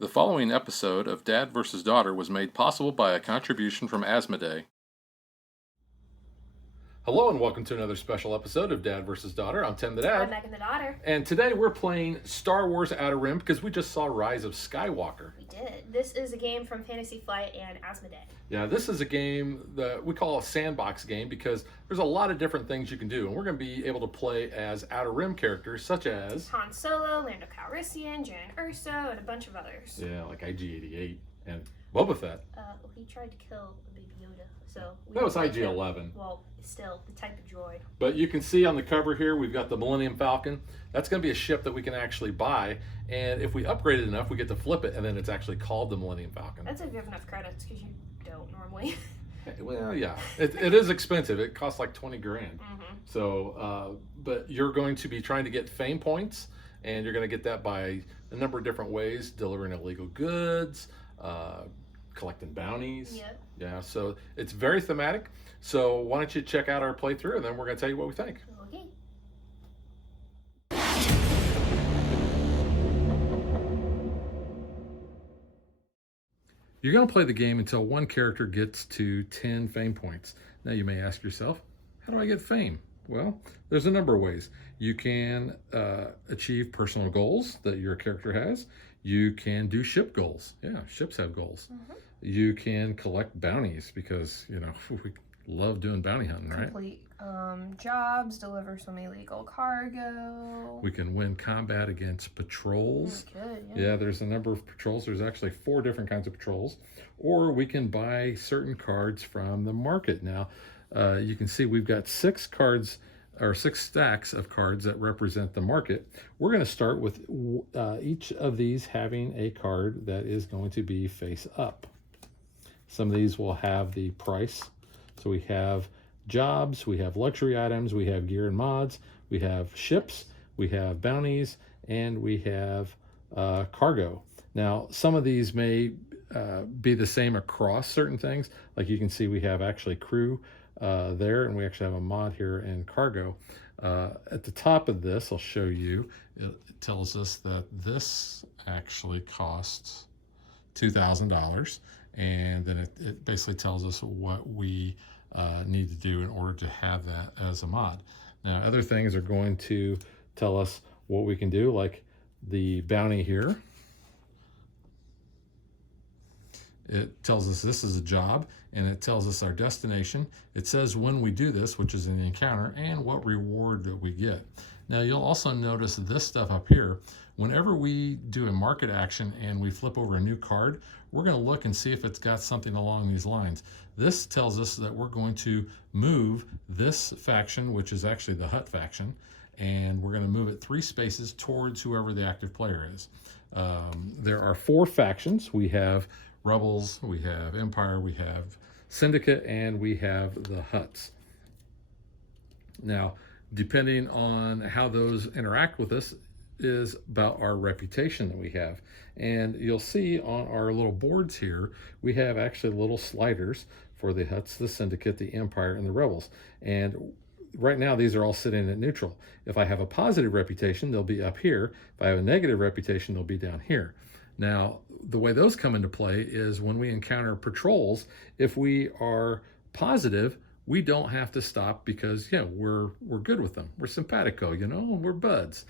The following episode of Dad vs. Daughter was made possible by a contribution from Asmodee. Hello and welcome to another special episode of Dad vs. Daughter. I'm Tim the Dad. I'm Megan the daughter. And today we're playing Star Wars Outer Rim because we just saw Rise of Skywalker. We did. This is a game from Fantasy Flight and Asmodee. Yeah, this is a game that we call a sandbox game because there's a lot of different things you can do. And we're going to be able to play as Outer Rim characters such as Han Solo, Lando Calrissian, Jyn Erso, and a bunch of others. Yeah, like IG-88 and Boba Fett. He tried to kill Baby Yoda, so... That was IG-11. Well, still, the type of droid. But you can see on the cover here, we've got the Millennium Falcon. That's going to be a ship that we can actually buy. And if we upgrade it enough, we get to flip it, and then it's actually called the Millennium Falcon. That's if you have enough credits, because you don't normally. Well, yeah. It is expensive. It costs like 20 grand. Mm-hmm. So, but you're going to be trying to get fame points, and you're going to get that by a number of different ways, delivering illegal goods, collecting bounties. Yep. Yeah, so it's very thematic. So why don't you check out our playthrough, and then we're going to tell you what we think. Okay. You're going to play the game until one character gets to 10 fame points. Now you may ask yourself, how do I get fame? Well, there's a number of ways. You can achieve personal goals that your character has. You can do ship goals. Yeah, ships have goals. Mm-hmm. You can collect bounties because, you know, we love doing bounty hunting, right? Complete jobs, deliver some illegal cargo. We can win combat against patrols. Good, Yeah, there's a number of patrols. There's actually 4 different kinds of patrols. Or we can buy certain cards from the market. Now, you can see we've got 6 cards or 6 stacks of cards that represent the market. We're going to start with each of these having a card that is going to be face up. Some of these will have the price. So we have jobs, we have luxury items, we have gear and mods, we have ships, we have bounties, and we have cargo. Now, some of these may be the same across certain things. Like you can see we have actually crew there, and we actually have a mod here in cargo. At the top of this, I'll show you, it tells us that this actually costs $2,000, and then it basically tells us what we need to do in order to have that as a mod. Now, other things are going to tell us what we can do, like the bounty here. It tells us this is a job, and it tells us our destination. It says when we do this, which is an encounter, and what reward that we get. Now, you'll also notice this stuff up here. Whenever we do a market action and we flip over a new card, we're going to look and see if it's got something along these lines. This tells us that we're going to move this faction, which is actually the Hutt faction, and we're going to move it 3 spaces towards whoever the active player is. There are 4 factions. We have Rebels, we have Empire, we have Syndicate, and we have the Hutts. Now, depending on how those interact with us is about our reputation that we have. And you'll see on our little boards here, we have actually little sliders for the Hutts, the Syndicate, the Empire, and the Rebels. And right now, these are all sitting at neutral. If I have a positive reputation, they'll be up here. If I have a negative reputation, they'll be down here. Now, the way those come into play is when we encounter patrols, if we are positive, we don't have to stop because, you know, we're good with them. We're simpatico, you know, and we're buds.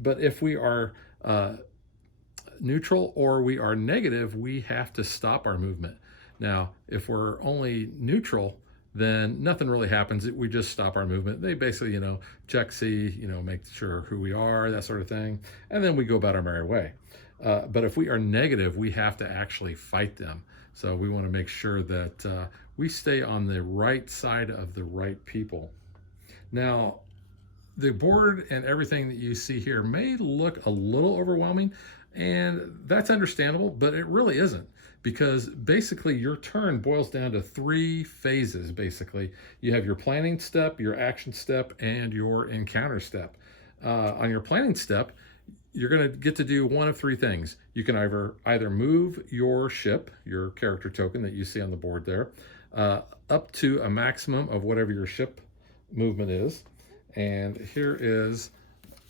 But if we are neutral or we are negative, we have to stop our movement. Now, if we're only neutral, then nothing really happens. We just stop our movement. They basically, you know, check, see, you know, make sure who we are, that sort of thing. And then we go about our merry way. But if we are negative, we have to actually fight them. So we want to make sure that we stay on the right side of the right people. Now, the board and everything that you see here may look a little overwhelming, and that's understandable, but it really isn't. Because basically your turn boils down to 3 phases, basically. You have your planning step, your action step, and your encounter step. On your planning step, you're going to get to do one of 3 things. You can either move your ship, your character token that you see on the board there, up to a maximum of whatever your ship movement is. And here is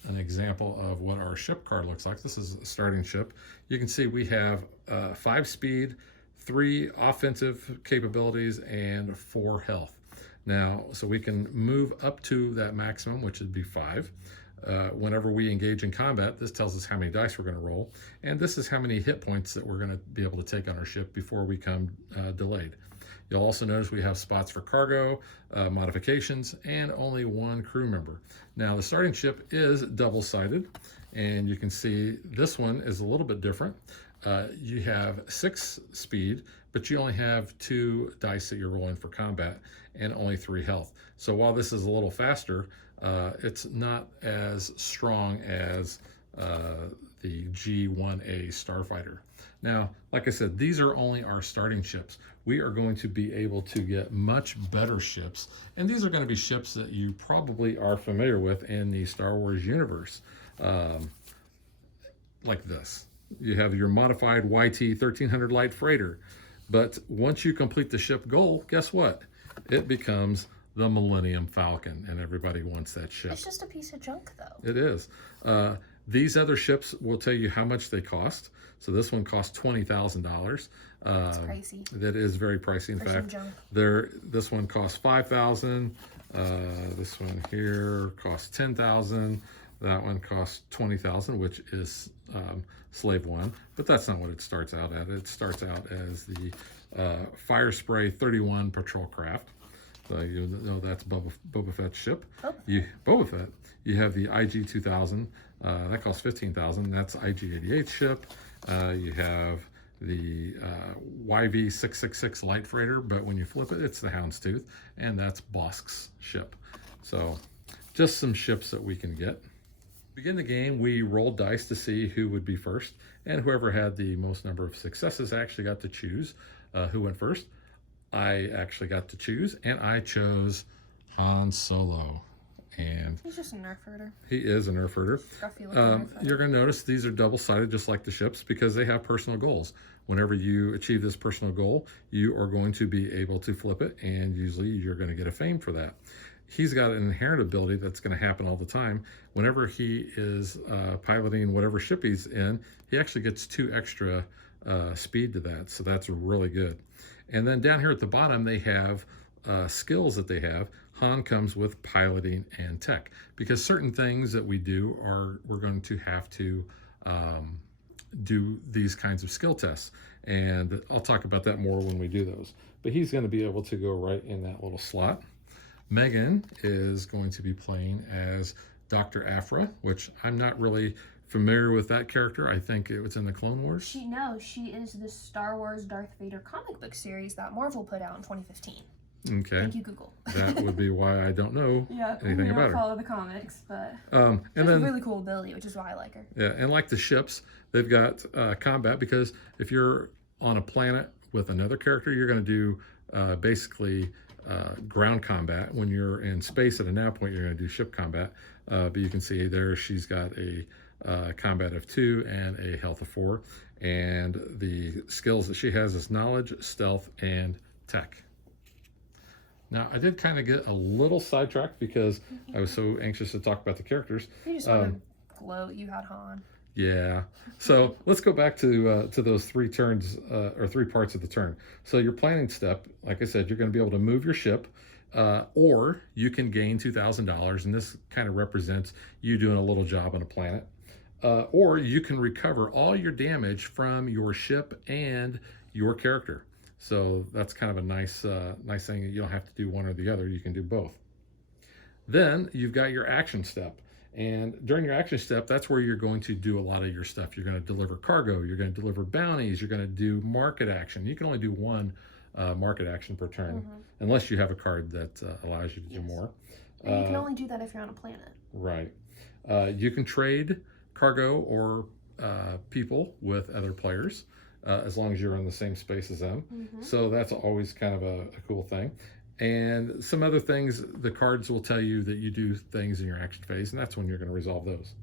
an example of what our ship card looks like. This is a starting ship. You can see we have 5 speed, 3 offensive capabilities, and 4 health. Now, so we can move up to that maximum, which would be 5. Whenever we engage in combat, this tells us how many dice we're going to roll, and this is how many hit points that we're going to be able to take on our ship before we come delayed. You'll also notice we have spots for cargo, modifications, and only 1 crew member. Now, the starting ship is double-sided, and you can see this one is a little bit different. You have 6 speed, but you only have 2 dice that you're rolling for combat and only 3 health. So while this is a little faster, it's not as strong as the G1A Starfighter. Now, like I said, these are only our starting ships. We are going to be able to get much better ships, and these are going to be ships that you probably are familiar with in the Star Wars universe, like this. You have your modified YT 1300 light freighter, but once you complete the ship goal, guess what? It becomes the Millennium Falcon, and everybody wants that ship. It's just a piece of junk, though. It is. These other ships will tell you how much they cost. So this one costs $20,000. It's pricey. That is very pricey. In For some fact, junk. this one costs $5,000. This one here costs $10,000. That one costs $20,000, which is Slave One. But that's not what it starts out at. It starts out as the Fire Spray 31 patrol craft. So you know that's Boba Fett's ship. Boba Fett. You have the IG-2000. That costs $15,000. That's IG-88 ship. You have the YV-666 light freighter, but when you flip it, it's the Houndstooth, and that's Bossk's ship. So just some ships that we can get. Begin the game, we rolled dice to see who would be first, and whoever had the most number of successes actually got to choose who went first. I actually got to choose, and I chose Han Solo. And He's just a nerf herder. he is a nerf herder. Scruffy looking nerf herder. You're going to notice these are double-sided, just like the ships, because they have personal goals. Whenever you achieve this personal goal, you are going to be able to flip it, and usually you're going to get a fame for that. He's got an inherent ability that's going to happen all the time. Whenever he is piloting whatever ship he's in, he actually gets 2 extra speed to that, so that's really good. And then down here at the bottom, they have skills that they have. Han comes with piloting and tech, because certain things that we do we're going to have to do these kinds of skill tests, and I'll talk about that more when we do those. But he's going to be able to go right in that little slot. Megan is going to be playing as Dr. Aphra, which I'm not really familiar with that character. I think it was in the Clone Wars. She is the Star Wars Darth Vader comic book series that Marvel put out in 2015. Okay. Thank you, Google. That would be why I don't know anything about her. Follow the comics, but And she has then a really cool ability, which is why I like her. yeah, and like the ships, they've got combat, because if you're on a planet with another character, you're going to do basically ground combat. When you're in space at a nav point, you're going to do ship combat. But you can see there she's got a combat of 2 and a health of 4. And the skills that she has is knowledge, stealth, and tech. Now, I did kind of get a little sidetracked because I was so anxious to talk about the characters. You just want to gloat. You had Han. Yeah. So let's go back to those 3 turns or 3 parts of the turn. So your planning step, like I said, you're going to be able to move your ship, or you can gain $2,000, and this kind of represents you doing a little job on a planet. Or you can recover all your damage from your ship and your character. So that's kind of a nice thing. You don't have to do one or the other. You can do both. Then you've got your action step. And during your action step, that's where you're going to do a lot of your stuff. You're going to deliver cargo. You're going to deliver bounties. You're going to do market action. You can only do 1 market action per turn, unless you have a card that allows you to do more. And you can only do that if you're on a planet. Right. You can trade cargo or people with other players, as long as you're in the same space as them. So that's always kind of a cool thing. And some other things, the cards will tell you that you do things in your action phase, and that's when you're going to resolve those.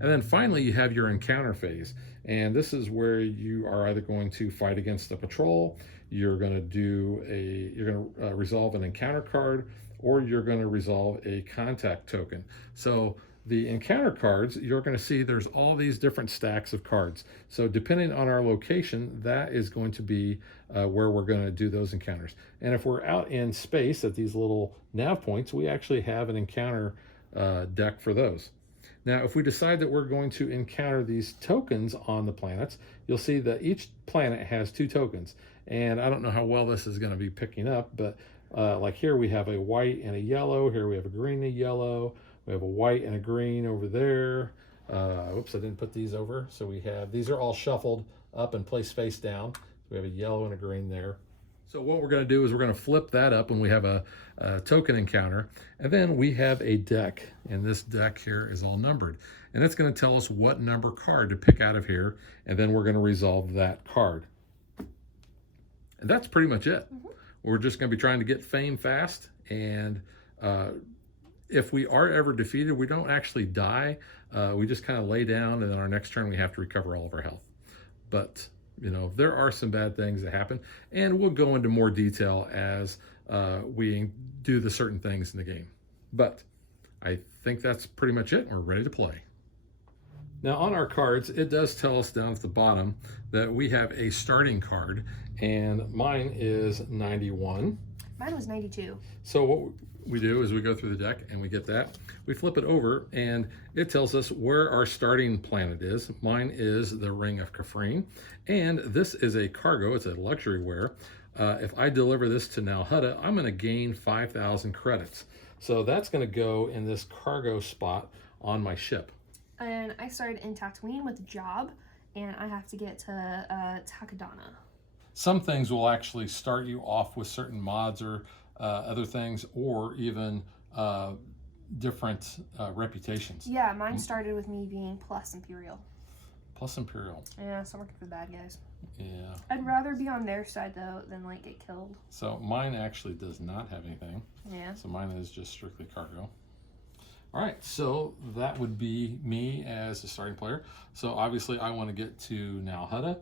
And then finally, you have your encounter phase. And this is where you are either going to fight against a patrol, you're going to resolve an encounter card, or you're going to resolve a contact token. So The encounter cards, you're going to see there's all these different stacks of cards. So depending on our location, that is going to be where we're going to do those encounters. And if we're out in space at these little nav points, we actually have an encounter deck for those. Now, if we decide that we're going to encounter these tokens on the planets, you'll see that each planet has 2 tokens. And I don't know how well this is going to be picking up, but like here we have a white and a yellow. Here we have a green and a yellow. We have a white and a green over there. Oops, I didn't put these over. So we have, these are all shuffled up and placed face down. So we have a yellow and a green there. So what we're going to do is we're going to flip that up when we have a token encounter. And then we have a deck. And this deck here is all numbered. And it's going to tell us what number card to pick out of here. And then we're going to resolve that card. And that's pretty much it. We're just going to be trying to get fame fast. And if we are ever defeated, we don't actually die. We just kind of lay down, and then our next turn we have to recover all of our health. But, you know, there are some bad things that happen, and we'll go into more detail as we do the certain things in the game. But I think that's pretty much it. We're ready to play. Now on our cards, it does tell us down at the bottom that we have a starting card, and mine is 91. Mine was 92. So what we do is we go through the deck and we get that. We flip it over and it tells us where our starting planet is. Mine is the Ring of Kafrene, and this is a cargo. It's a luxury wear. If I deliver this to Nal Hutta, I'm going to gain 5,000 credits. So that's going to go in this cargo spot on my ship. And I started in Tatooine with a job, and I have to get to Takodana. Some things will actually start you off with certain mods or other things, or even different reputations. Yeah, mine started with me being plus Imperial. Plus Imperial. Yeah, so I'm working for the bad guys. Yeah. I'd rather be on their side, though, than, like, get killed. So mine actually does not have anything. Yeah. So mine is just strictly cargo. All right, so that would be me as a starting player. So obviously I want to get to Nal Hutta.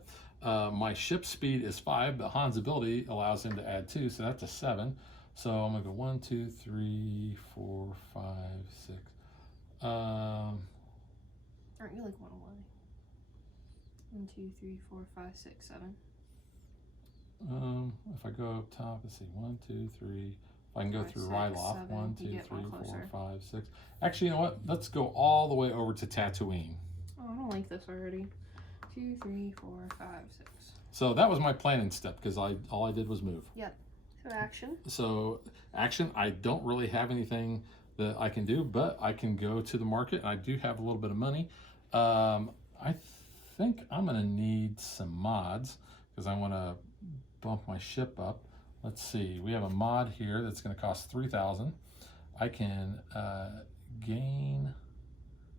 My ship speed is 5, but Han's ability allows him to add 2, so that's a 7. So I'm gonna go 1, 2, 3, 4, 5, 6. Aren't you like 1 away? 1, 2, 3, 4, 5, 6, 7. If I go up top, let's see, 1, 2, 3. If I can go 5, through 6, Ryloth, 7, 1, 2, you 3, get one 4, closer. 5, 6. Actually, you know what? Let's go all the way over to Tatooine. Oh, I don't like this already. 2, 3, 4, 5, 6. So that was my planning step, because all I did was move. Yep. So action. So action, I don't really have anything that I can do, but I can go to the market, and I do have a little bit of money. I think I'm going to need some mods, because I want to bump my ship up. Let's see, we have a mod here that's going to cost 3,000. I can gain,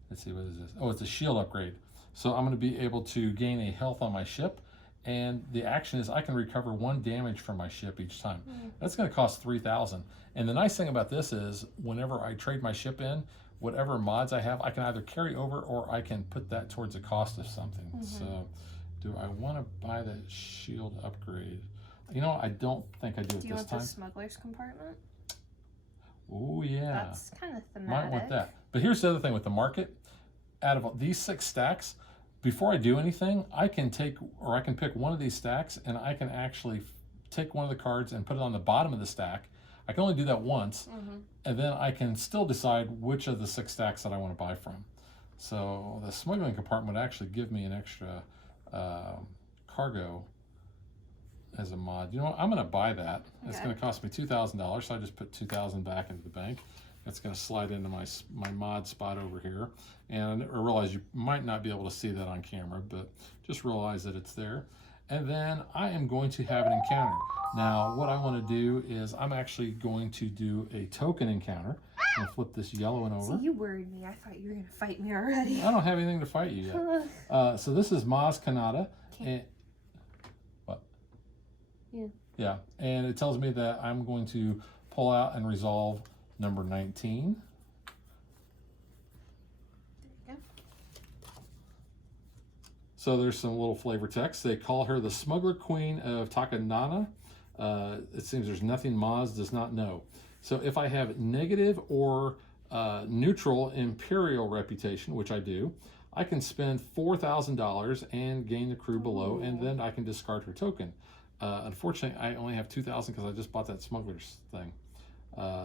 let's see, what is this? Oh, it's a shield upgrade. So I'm going to be able to gain a health on my ship, and the action is I can recover 1 damage from my ship each time. That's going to cost 3,000. And the nice thing about this is whenever I trade my ship in, whatever mods I have, I can either carry over or I can put that towards the cost of something. So do I want to buy that shield upgrade? You know, I don't think I do it this time. Do you want the smuggler's compartment? Oh, yeah. That's kind of thematic. Might want that. But here's the other thing with the market. Out of these 6 stacks, before I do anything, I can take, or I can pick one of these stacks, and I can actually take one of the cards and put it on the bottom of the stack. I can only do that once, and then I can still decide which of the 6 stacks that I want to buy from. So the smuggling compartment would actually give me an extra cargo as a mod. You know what? I'm going to buy that. It's going to cost me $2,000, so I just put $2,000 back into the bank. It's going to slide into my mod spot over here. And I realize you might not be able to see that on camera, but just realize that it's there. And then I am going to have an encounter. Now, what I want to do is I'm actually going to do a token encounter. I'm going to flip this yellow one over. See, you worried me. I thought you were going to fight me already. I don't have anything to fight you yet. So this is Maz Kanata. And, what? Yeah. Yeah, and it tells me that I'm going to pull out and resolve number 19. There you go. So there's some little flavor text. They call her the Smuggler Queen of Takodana. It seems there's nothing Maz does not know. So if I have negative or neutral Imperial reputation, which I do, I can spend $4,000 and gain the crew below, and then I can discard her token. Unfortunately, I only have 2,000 because I just bought that smuggler's thing,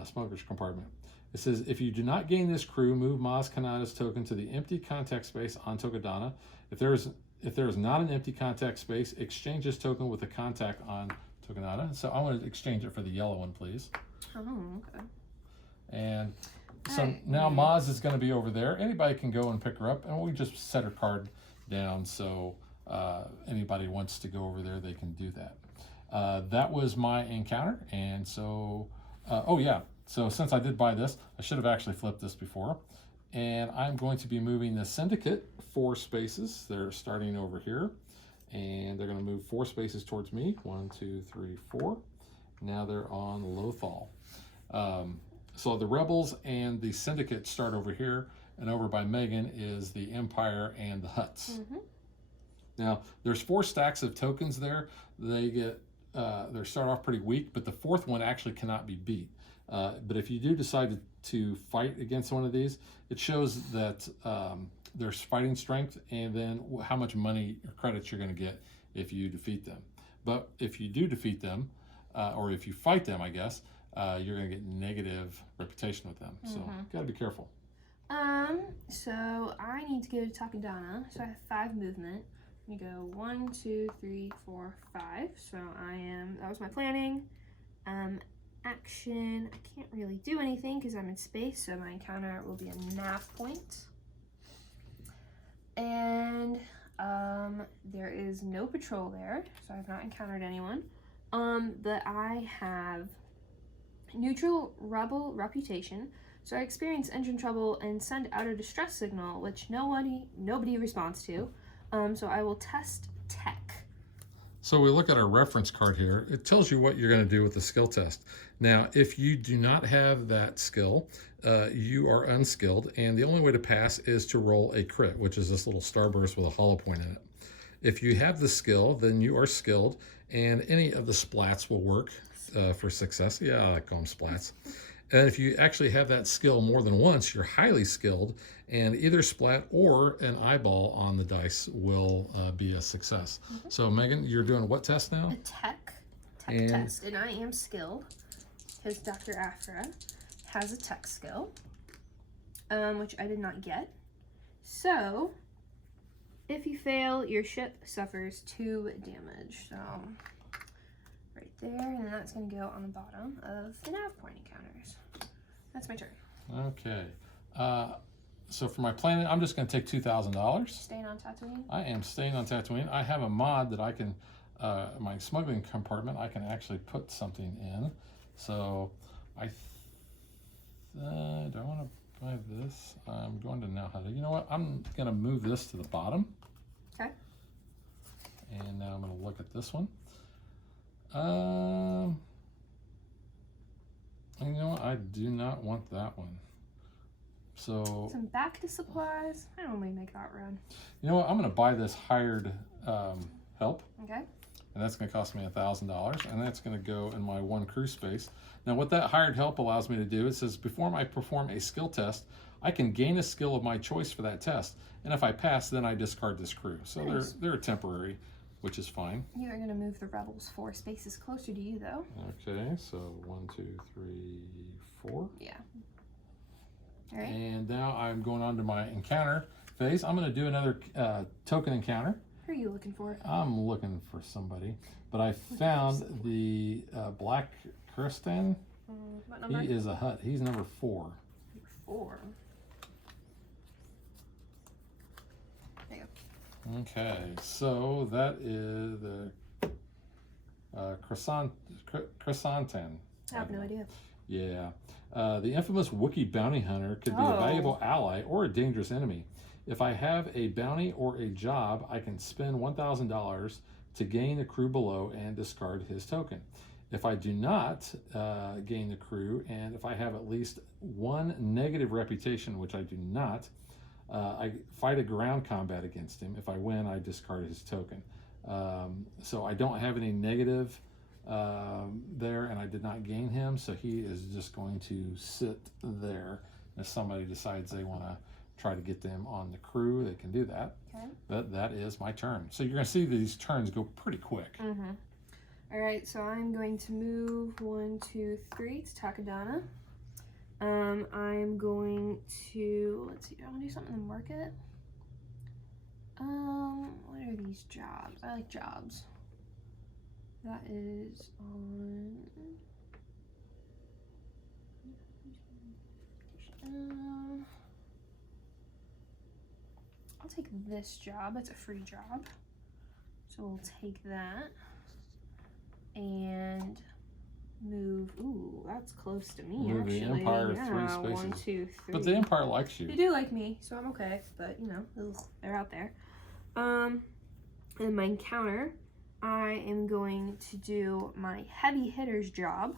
smuggler's compartment. It says, if you do not gain this crew, move Maz Kanata's token to the empty contact space on Tokodana. If there is not an empty contact space, exchange this token with a contact on Tokodana. So I want to exchange it for the yellow one, please. Oh, okay. And so now Maz is going to be over there. Anybody can go and pick her up, and we just set her card down so anybody wants to go over there, they can do that. That was my encounter, and so, oh yeah, so since I did buy this, I should have actually flipped this before, and I'm going to be moving the Syndicate 4 spaces. They're starting over here, and they're going to move 4 spaces towards me. 1, 2, 3, 4. Now they're on Lothal. So the Rebels and the Syndicate start over here, and over by Megan is the Empire and the Hutts. Now, there's 4 stacks of tokens there. They get they start off pretty weak, but the 4th one actually cannot be beat. But if you do decide to fight against one of these, it shows that there's fighting strength and then how much money or credits you're going to get if you defeat them. But if you do defeat them, or if you fight them, I guess, you're going to get negative reputation with them. So got to be careful. So I need to go to Takodana. So I have 5 movement. I'm gonna go 1, 2, 3, 4, 5. So that was my planning. Action, I can't really do anything because I'm in space, so my encounter will be a nav point. And there is no patrol there, so I've not encountered anyone. But I have neutral rebel reputation, so I experience engine trouble and send out a distress signal, which nobody responds to. So I will test tech. So we look at our reference card here. It tells you what you're going to do with the skill test. Now, if you do not have that skill, you are unskilled, and the only way to pass is to roll a crit, which is this little starburst with a hollow point in it. If you have the skill, then you are skilled, and any of the splats will work for success. Yeah, I call them splats. And if you actually have that skill more than once, you're highly skilled, and either splat or an eyeball on the dice will be a success. So Megan, you're doing what test now? A tech test, and I am skilled because Dr. Afra has a tech skill, which I did not get. So if you fail, your ship suffers 2 damage. So right there, and that's going to go on the bottom of the nav point encounters. That's my turn. Okay. So for my planning, I'm just going to take $2,000. Staying on Tatooine? I am staying on Tatooine. I have a mod that I can, my smuggling compartment, I can actually put something in. So do I want to buy this? I'm going to Nalhada. You know what? I'm going to move this to the bottom. Okay. And now I'm going to look at this one. You know what? I do not want that one. So some back to supplies. I normally make that run. You know what? I'm going to buy this hired help. Okay. And that's going to cost me $1,000, and that's going to go in my 1 crew space. Now, what that hired help allows me to do, it says before I perform a skill test, I can gain a skill of my choice for that test, and if I pass, then I discard this crew. So nice. they're temporary, which is fine. You are going to move the rebels 4 spaces closer to you, though. Okay, so 1, 2, 3, 4. Yeah. All right. And now I'm going on to my encounter phase. I'm going to do another token encounter. Who are you looking for? I'm looking for somebody, but I found the Black Kirsten. What number? He is a Hutt. He's number 4. Number 4. There you go. Okay, so that is the Chrysantan. I have no idea. Yeah. The infamous Wookiee bounty hunter could be a valuable ally or a dangerous enemy. If I have a bounty or a job, I can spend $1,000 to gain the crew below and discard his token. If I do not gain the crew, and if I have at least 1 negative reputation, which I do not, I fight a ground combat against him. If I win, I discard his token. So I don't have any negative there, and I did not gain him, so he is just going to sit there If somebody decides they want to try to get them on the crew, they can do that. Okay. But that is my turn. So you're going to see these turns go pretty quick. Mm-hmm. All right, so I'm going to move 1, 2, 3. It's Takodana. I'm going to, let's see, I want to do something in the market. What are these jobs? I like jobs. That is on. I'll take this job. It's a free job. So we'll take that and move. Ooh, that's close to me, Move actually. the Empire 3 yeah, spaces. 1, 2, 3. But the Empire likes They you. do like me, so I'm okay. But, you know, ugh, they're out there. In my encounter, I am going to do my heavy hitter's job.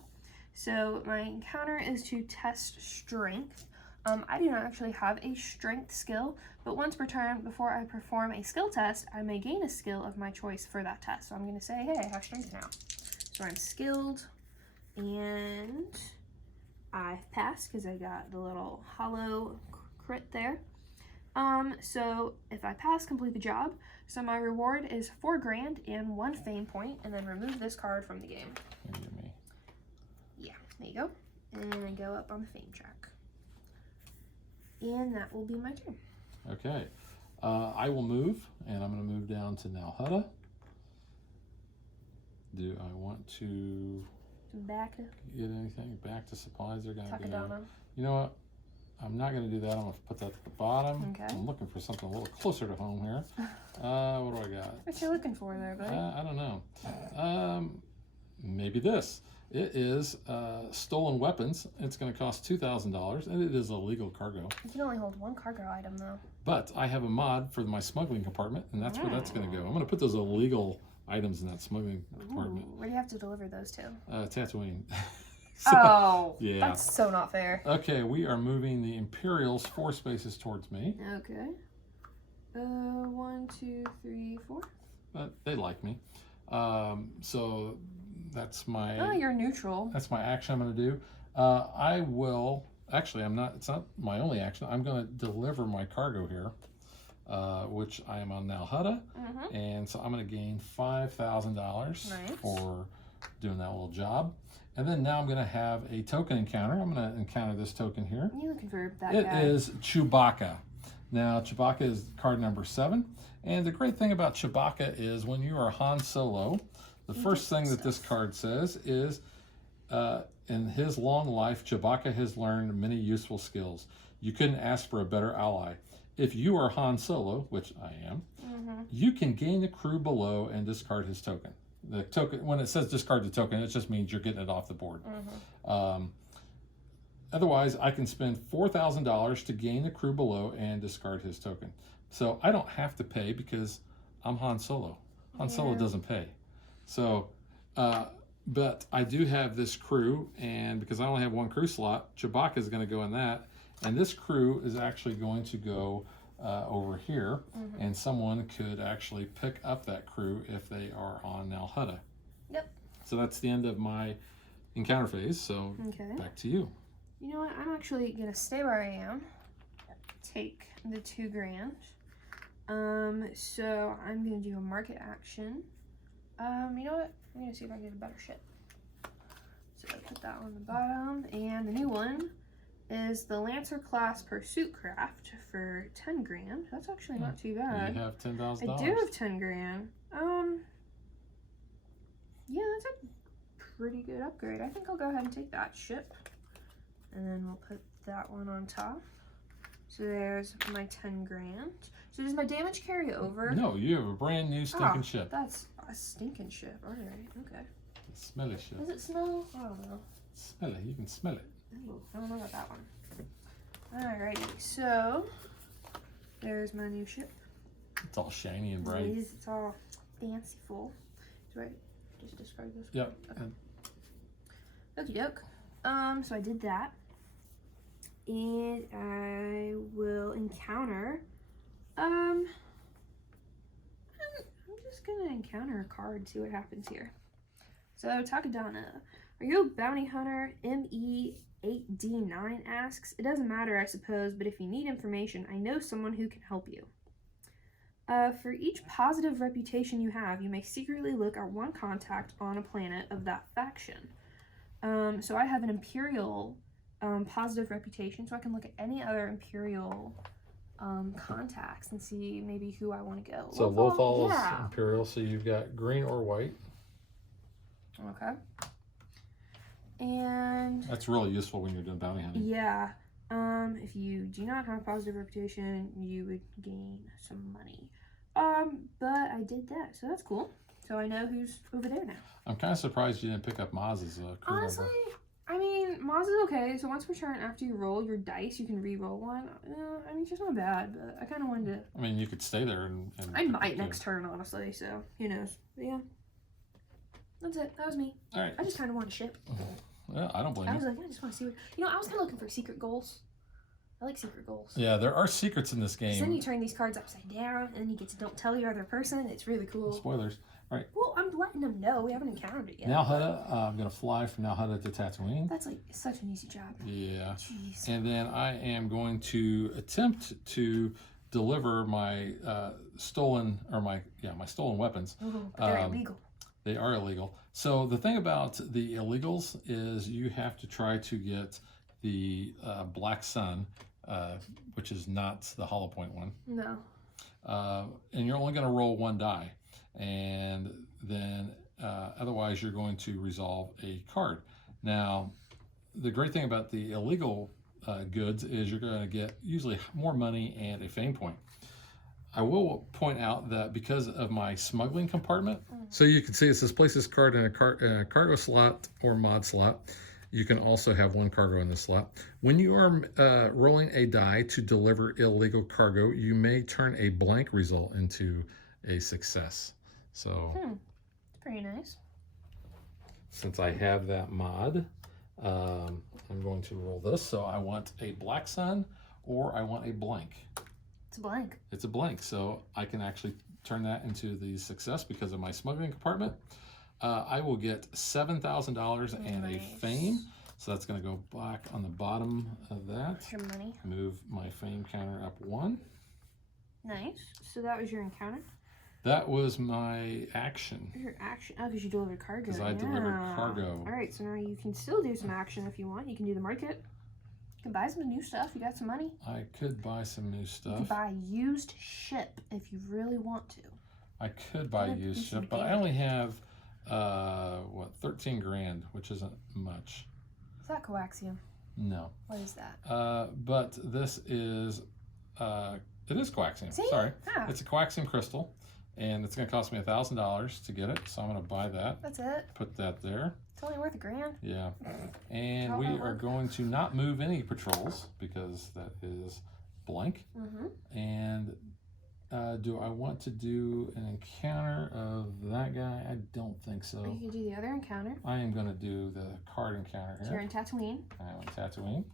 So my encounter is to test strength. I do not actually have a strength skill, but once per turn before I perform a skill test, I may gain a skill of my choice for that test. So I'm going to say, hey, I have strength now. So I'm skilled, and I've passed because I got the little hollow crit there. So if I pass, complete the job. So my reward is 4 grand and 1 fame point, and then remove this card from the game. Me. Yeah, there you go. And I go up on the fame track. And that will be my turn. Okay. I will move, and I'm going to move down to Nalhutta. Do I want to Back to get anything? Back to supplies? They're going to go. Takodana. You know what? I'm not going to do that. I'm going to put that at the bottom. Okay. I'm looking for something a little closer to home here. What do I got? What you looking for there, buddy? I don't know. Maybe this. It is stolen weapons. It's going to cost $2,000, and it is a legal cargo. You can only hold 1 cargo item, though. But I have a mod for my smuggling compartment, and that's where that's going to go. I'm going to put those illegal items in that smuggling compartment. Where do you have to deliver those to? Tatooine. Yeah. That's so not fair. Okay, we are moving the Imperials 4 spaces towards me. Okay. 1, 2, 3, 4. But they like me. So that's my... Oh, you're neutral. That's my action I'm going to do. I will... Actually, I'm not... It's not my only action. I'm going to deliver my cargo here, which I am on Nalhutta. Mm-hmm. And so I'm going to gain $5,000 for doing that little job. And then now I'm going to have a token encounter. I'm going to encounter this token here. You looking for that It guy? is Chewbacca. Now, Chewbacca is card number 7. And the great thing about Chewbacca is when you are Han Solo, the first thing that this card says is, in his long life, Chewbacca has learned many useful skills. You couldn't ask for a better ally. If you are Han Solo, which I am, you can gain the crew below and discard his token. The token, when it says discard the token, it just means you're getting it off the board. Otherwise, I can spend $4,000 to gain the crew below and discard his token. So I don't have to pay because I'm Han Solo. Han Solo doesn't pay. So, but I do have this crew, and because I only have 1 crew slot, Chewbacca is going to go in that. And this crew is actually going to go over here, and someone could actually pick up that crew if they are on Nalhutta. Yep. So that's the end of my encounter phase. So back to you. You know what? I'm actually going to stay where I am. Take the 2 grand. So I'm going to do a market action. You know what? I'm going to see if I can get a better ship. So I put that on the bottom. And the new one is the Lancer class pursuit craft for 10 grand. That's actually not too bad. You have $10,000. I do have 10 grand. Yeah, that's a pretty good upgrade. I think I'll go ahead and take that ship. And then we'll put that one on top. So there's my 10 grand. So does my damage carry over? No, you have a brand new stinking ship. That's a stinking ship. All right, okay. Smelly ship. Does it smell? I don't know. Smell it. You can smell it. Ooh, I don't know about that one. Alrighty, so there's my new ship. It's all shiny and bright. It's all fanciful. So I just discard this. Yep. Okay. Okie doke. So I did that. And I will encounter, I'm just gonna encounter a card, see what happens here. So Takadana, are you a bounty hunter? ME8D9 asks. It doesn't matter, I suppose, but if you need information, I know someone who can help you. For each positive reputation you have, you may secretly look at one contact on a planet of that faction. So I have an Imperial positive reputation, so I can look at any other Imperial contacts and see maybe who I want to go. So Lothal is yeah. Imperial, so you've got green or white. Okay. And That's really useful when you're doing bounty hunting. yeah. If you do not have a positive reputation, you would gain some money. But I did that, so that's cool. So I know who's over there now. I'm kind of surprised you didn't pick up Maz as a crew Honestly, member. I mean, Maz is okay. So once per turn, after you roll your dice, you can re-roll one. I mean, she's not bad, but I kind of wanted to. I mean, you could stay there and I might next turn, honestly. So who knows? But yeah, that's it. That was me. All right. I just kind of want a ship. Yeah, I don't blame I you. was like, I just want to see what. I was kind of looking for secret goals. I like secret goals. Yeah, there are secrets in this game. Then you turn these cards upside down, and then you get to don't tell your other person. It's really cool. Spoilers. All right. Well, I'm letting them know. We haven't encountered it yet. Now Hutta, I'm going to fly from Now Hutta to Tatooine. That's like such an easy job. Yeah. Jeez. And then I am going to attempt to deliver my stolen weapons. Ooh, but they're illegal. They are illegal. So the thing about the illegals is you have to try to get the Black Sun, which is not the hollow point one. No. And you're only going to roll one die. And then otherwise you're going to resolve a card. Now, the great thing about the illegal goods is you're going to get usually more money and a fame point. I will point out that because of my smuggling compartment, so you can see it says place this card in a cargo slot or mod slot. You can also have one cargo in the slot. When you are rolling a die to deliver illegal cargo, you may turn a blank result into a success. So, Pretty nice. since I have that mod, I'm going to roll this. So I want a Black Sun or I want a blank. It's a blank. It's a blank, so I can actually turn that into the success because of my smuggling compartment. I will get $7,000 and a fame. So that's going to go back on the bottom of that. Your money. Move my fame counter up 1. Nice. So that was your encounter? That was my action. Your action. Oh, because you delivered cargo. Because I delivered cargo. All right, so now you can still do some action if you want. You can do the market. You can buy some new stuff. You got some money. I could buy some new You can stuff. buy used ship if you really want to. I could buy used ship, but I only have 13 grand, which isn't much. Is that coaxium? No. What is that? But this is it is coaxium. See? Sorry, Ah. it's a coaxium crystal, and it's going to cost me $1,000 to get it. So I'm going to buy that. That's it. Put that there. It's only worth $1,000. Yeah, and How we that are work? going to not move any patrols because that is blank. Mm-hmm. And do I want to do an encounter of that guy? I don't think so. You can do the other encounter. I am going to do the card encounter So you're here. in Tatooine. I'm in Tatooine.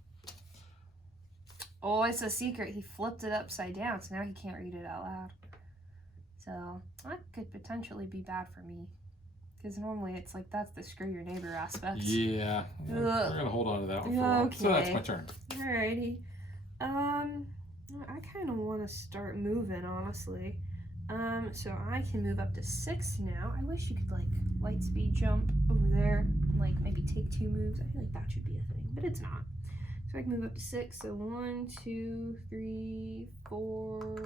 Oh, it's a secret. He flipped it upside down, so now he can't read it out loud. So that could potentially be bad for me. Because normally it's like that's the screw your neighbor aspect. Yeah, we're going to hold on to that one for a while. So that's my turn. Alrighty. I kind of want to start moving, honestly. So I can move up to 6 now. I wish you could like light speed jump over there, and, like maybe take 2 moves. I feel like that should be a thing, but it's not. So I can move up to 6. So 1, 2, 3, 4.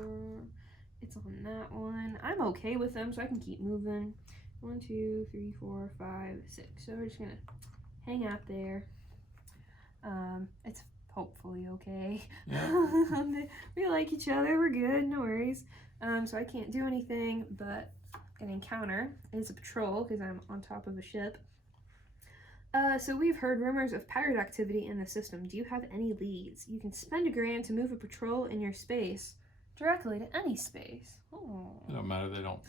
It's on that one. I'm okay with them, so I can keep moving. 1, 2, 3, 4, 5, 6. So we're just gonna hang out there. It's hopefully okay. Yeah. We like each other. We're good. No worries. So I can't do anything, but an encounter is a patrol because I'm on top of a ship. So we've heard rumors of pirate activity in the system. Do you have any leads? You can spend $1,000 to move a patrol in your space directly to any space. Oh. It don't matter. They don't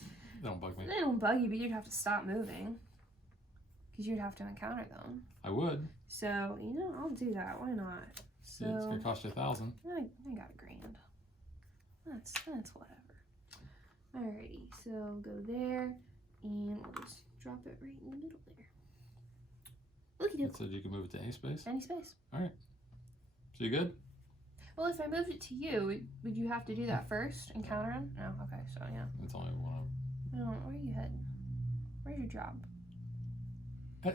bug me. They don't bug you, but you'd have to stop moving because you'd have to encounter them. I would. So I'll do that. Why not? So It's gonna cost you $1,000. I got $1,000. That's whatever. Alrighty, so go there, and we'll just drop it right in the middle there. Looky It said you can move it to any space. Any space. All right. So you good? Well, if I moved it to you, would you have to do that first and counter him? No. Okay. So yeah. It's only one. No. Where are you heading? Where's your job?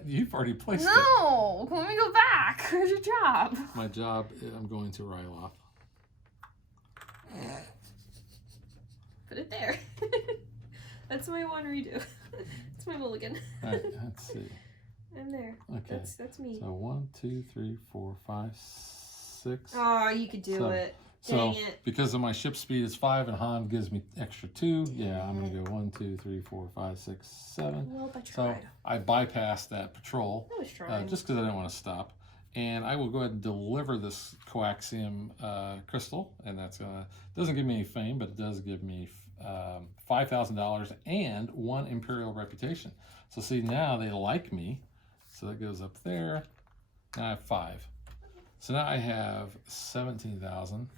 You've already placed it. No. Let me go back. Where's your job? My job. I'm going to Ryloth. Put it there. That's my one redo. It's my mulligan. All right. Let's see. I'm there. Okay. That's me. So 1, 2, 3, 4, 5, 6. Oh, you could do it. Dang So it. because of my ship speed is 5 and Han gives me extra 2, yeah, I'm gonna go 1, 2, 3, 4, 5, 6, 7. Well, I So tried. I bypassed that patrol I was trying. just because I didn't want to stop. And I will go ahead and deliver this coaxium crystal, and that's gonna doesn't give me any fame, but it does give me $5,000 and 1 imperial reputation. So see, now they like me. So that goes up there. Now I have 5. So now I have 17,000.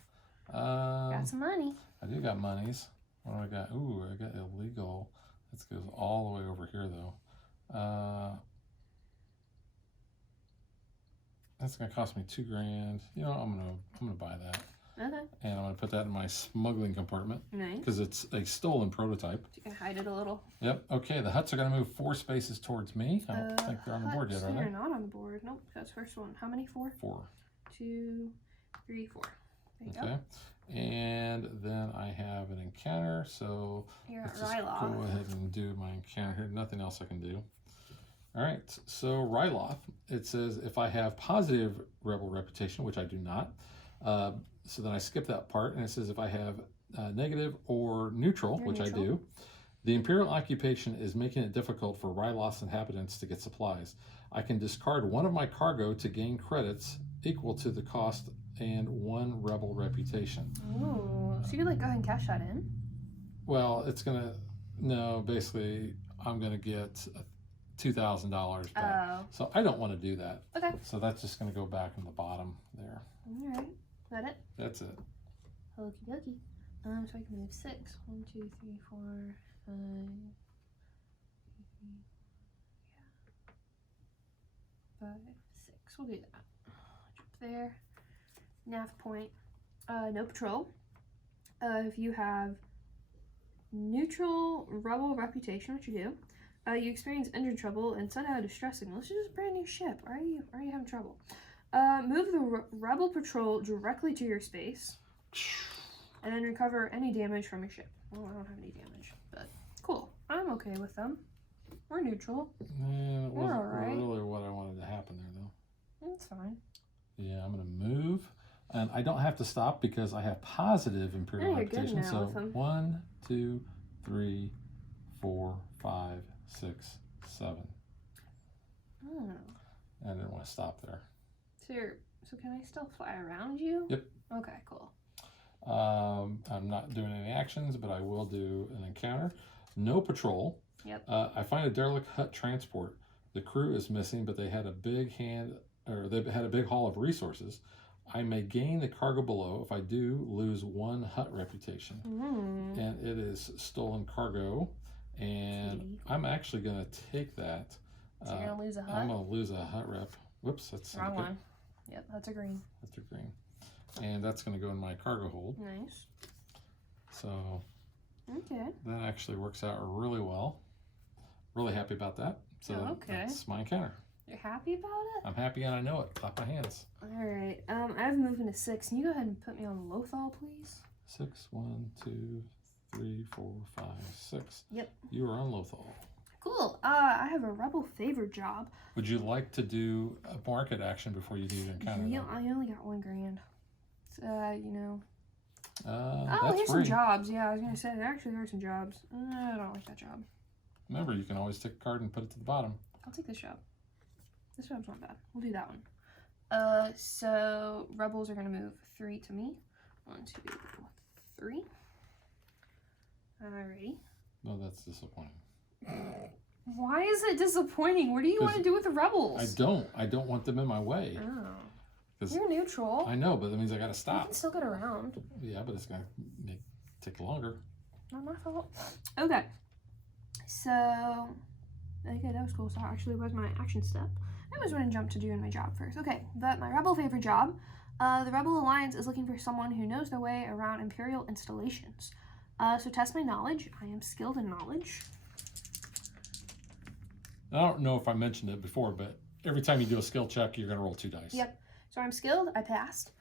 Got some money. I do got monies. What do I got? Ooh, I got illegal. This goes all the way over here though. That's gonna cost me $2,000. You know, I'm gonna buy that, Okay. and I'm gonna put that in my smuggling compartment Nice. because it's a stolen prototype. You can hide it a little. Yep. Okay. The huts are gonna move 4 spaces towards me. I don't think they're on the board yet, are They're they? not on the board. Nope. That's first one. How many? 4? 4. 2, 3, 4. There you Okay. go. And then I have an encounter, so You're at let's just go Ryloth. ahead and do my encounter here. Nothing else I can do. All right, so Ryloth, it says if I have positive rebel reputation, which I do not, so then I skip that part, and it says if I have negative or neutral, You're which I neutral. do, the Imperial occupation is making it difficult for Ryloth's inhabitants to get supplies. I can discard 1 of my cargo to gain credits equal to the cost and 1 rebel reputation. Ooh. So you could like go ahead and cash that in. Well, it's gonna, no, basically, I'm gonna get $2,000 back. Oh. So I don't want to do that. Okay. So that's just gonna go back in the bottom there. All right. Is that it? That's it. Okie dokie. So I can move 6. 1, 2, 3, 4, 5. 5, 6. We'll do that. Jump there. Nav point. No patrol. If you have neutral rebel reputation, which you do, you experience engine trouble and send out a distress signal. This is just a brand new ship. Are you having trouble? Move the rebel patrol directly to your space, and then recover any damage from your ship. Well, I don't have any damage, but cool. I'm okay with them. We're neutral. Yeah, it We're wasn't alright. really what I wanted to happen there, though. That's fine. Yeah, I'm gonna move, and I don't have to stop because I have positive imperial Yeah, you're good reputation. now So with them. 1, 2, 3, 4, 5, 6, 7. Oh. I didn't want to stop there. So can I still fly around you? Yep. Okay, cool. I'm not doing any actions, but I will do an encounter. No patrol. Yep. I find a derelict hut transport. The crew is missing, but they had a big haul of resources. I may gain the cargo below. If I do, lose 1 hut reputation. Mm. And it is stolen cargo. And Sweetie. I'm actually going to take that. So you're gonna lose a hut? I'm going to lose a hut rep. Whoops, that's Wrong syndicate. one. Yep, that's a green. That's a green. And that's going to go in my cargo hold. Nice. So Okay. that actually works out really well. Really happy about that. So Oh, okay. that's my encounter. You're happy about it? I'm happy and I know it. Clap my hands. Alright. I have movement to 6. Can you go ahead and put me on Lothal, please? 6, 1, 2, 3, 4, 5, 6. Yep. You are on Lothal. Cool. I have a rebel favor job. Would you like to do a market action before you do your encounter? Yeah, though? I only got $1,000. You know. Oh, That's here's free. some jobs. Yeah, I was gonna say there actually are some jobs. I don't like that job. Remember, you can always take a card and put it to the bottom. I'll take this job. This job's not bad. We'll do that one. So rebels are gonna move 3 to me. 1, 2, 3. Alrighty. No, that's disappointing. Why is it disappointing? What do you want to do with the rebels? I don't want them in my way. Oh. 'Cause You're neutral. I know, but that means I gotta You stop. can still get around. Yeah, but it's gonna take longer. Not my fault. Okay. So, Okay, that was cool. So that actually was my action step. I was going to jump to doing my job first. Okay, but my Rebel favorite job. The Rebel Alliance is looking for someone who knows their way around Imperial installations. So test my knowledge. I am skilled in knowledge. I don't know if I mentioned it before, but every time you do a skill check, you're going to roll 2 dice. Yep. So I'm skilled. I passed.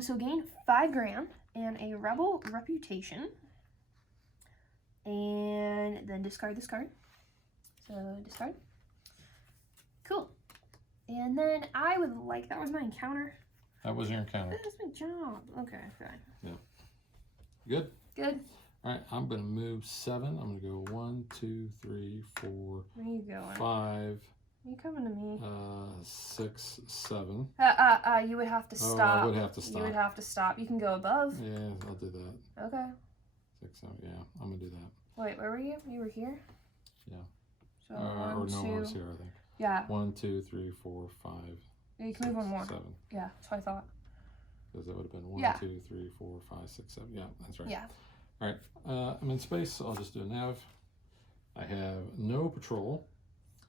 So gain 5 grand and a Rebel reputation. And then discard this card. So discard. Cool. And then I would like, that was my encounter. That was your encounter. That was my job. Okay, fine. Yeah. Good? Good. All right, I'm going to move 7. I'm going to go 1, 2, 3, 4, Where are you going? 5, You coming to me? 6, 7. You would have to Oh, stop. I would have to stop. You would have to stop. You can go above. Yeah, I'll do that. Okay. 6, 7. Yeah, I'm going to do that. Wait, where were you? You were here? Yeah. So Or 1, no, 2. I was here, I think. Yeah. 1, 2, 3, 4, 5. You can move 1 more. 7. Yeah, that's what I thought. Because that would have been 1, Yeah. 2, 3, 4, 5, 6, 7. Yeah, that's right. Yeah. All right. I'm in space, so I'll just do a nav. I have no patrol.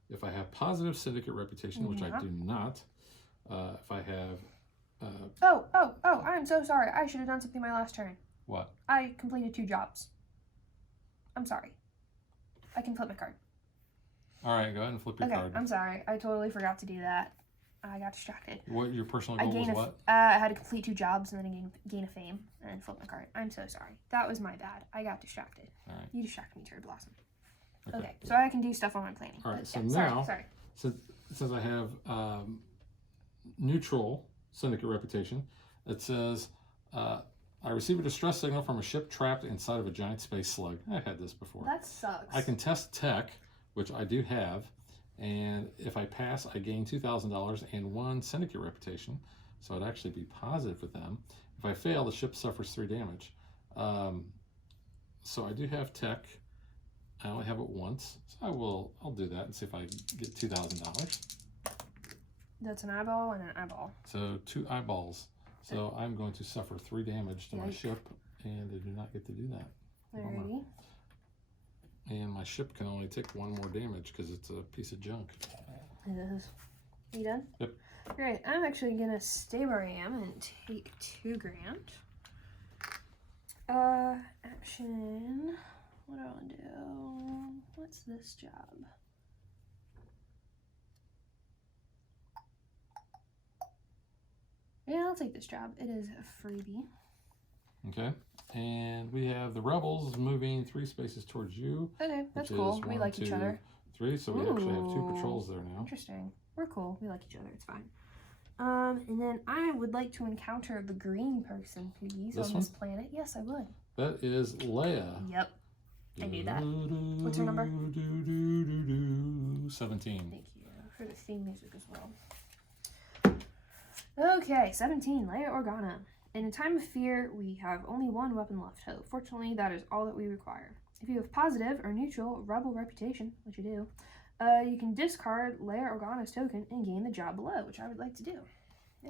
If I have positive syndicate reputation, which I do not. If I have... Oh, I'm so sorry. I should have done something my last turn. What? I completed 2 jobs. I'm sorry. I can flip my card. All right, go ahead and flip your Okay, card. I'm sorry. I totally forgot to do that. I got distracted. What your personal goal was what? I had to complete 2 jobs and then gain a fame and then flip my card. I'm so sorry. That was my bad. I got distracted. All right. You distracted me, Cherry Blossom. Okay, so I can do stuff on my planning. All right, But so yeah, now, sorry. since I have neutral syndicate reputation, it says, I receive a distress signal from a ship trapped inside of a giant space slug. I had this before. That sucks. I can test tech, which I do have, and if I pass, I gain $2,000 and 1 syndicate reputation, so it'd actually be positive for them. If I fail, the ship suffers 3 damage. So I do have tech. I only have it once, so I'll do that and see if I get $2,000. That's an eyeball and an eyeball. So 2 eyeballs. So I'm going to suffer 3 damage to my ship, and I do not get to do that. Alrighty. And my ship can only take 1 more damage because it's a piece of junk. It is. You done? Yep. Alright, I'm actually gonna stay where I am and take 2 grand. Action. What do I want to do? What's this job? Yeah, I'll take this job. It is a freebie. Okay. And we have the rebels moving 3 spaces towards you. Okay, that's which cool. is We 1, like each 2, other. 3. So we actually have 2 Ooh. patrols there now. Interesting. We're cool. We like each other. It's fine. And then I would like to encounter the green person, please, This on this planet. Yes, I would. That is Leia. Yep. I knew that. What's her number? 17. Thank you for the theme music as well. Okay, 17, Leia Organa. In a time of fear, we have only 1 weapon left. Hope. Fortunately, that is all that we require. If you have positive or neutral rebel reputation, which you do, you can discard Leia Organa's token and gain the job below, which I would like to do.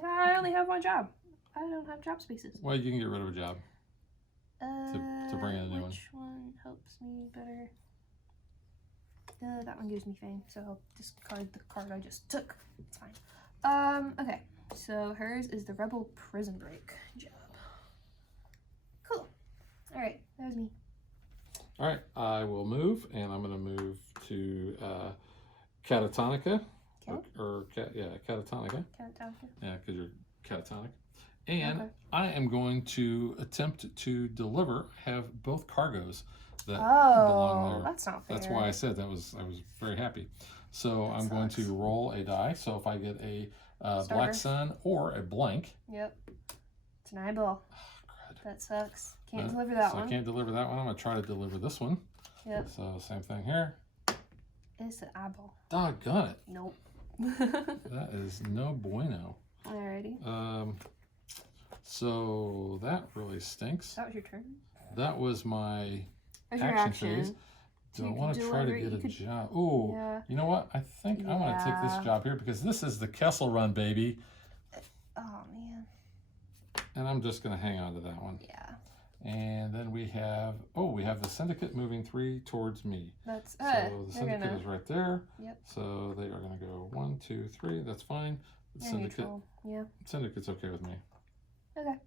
I only have 1 job. I don't have job spaces. Well, you can get rid of a job to bring in a new one. Which one helps me better? That one gives me fame, so I'll discard the card I just took. It's fine. Okay. So hers is the Rebel Prison Break job. Cool. All right, that was me. All right, I will move, and I'm going to move to Catatonica. Okay. Catatonica. Catatonica. Yeah, because you're catatonic. And Okay. I am going to attempt to deliver, have both cargoes that Oh, belong there. that's not fair. That's why I said I was very happy. So I'm going to roll a die. So if I get a black sun or a blank. Yep. It's an eyeball. Oh, crud. That sucks. Can't deliver that so one. I can't deliver that one. I'm going to try to deliver this one. Yep. So same thing here. It's an eyeball. Doggone it. Nope. That is no bueno. Alrighty. So that really stinks. That was your turn. That was my That's your action action. phase. So Do I you want could to try to deliver- get you a could- job? Oh, Yeah. you know what? I think I want to take this Yeah. job here because this is the Kessel Run, baby. Oh man. And I'm just going to hang on to that one. Yeah. And then we have the syndicate moving 3 towards me. That's so the syndicate is right there. Yep. So they are going to go 1, 2, 3. That's fine. The syndicate's okay with me. Okay.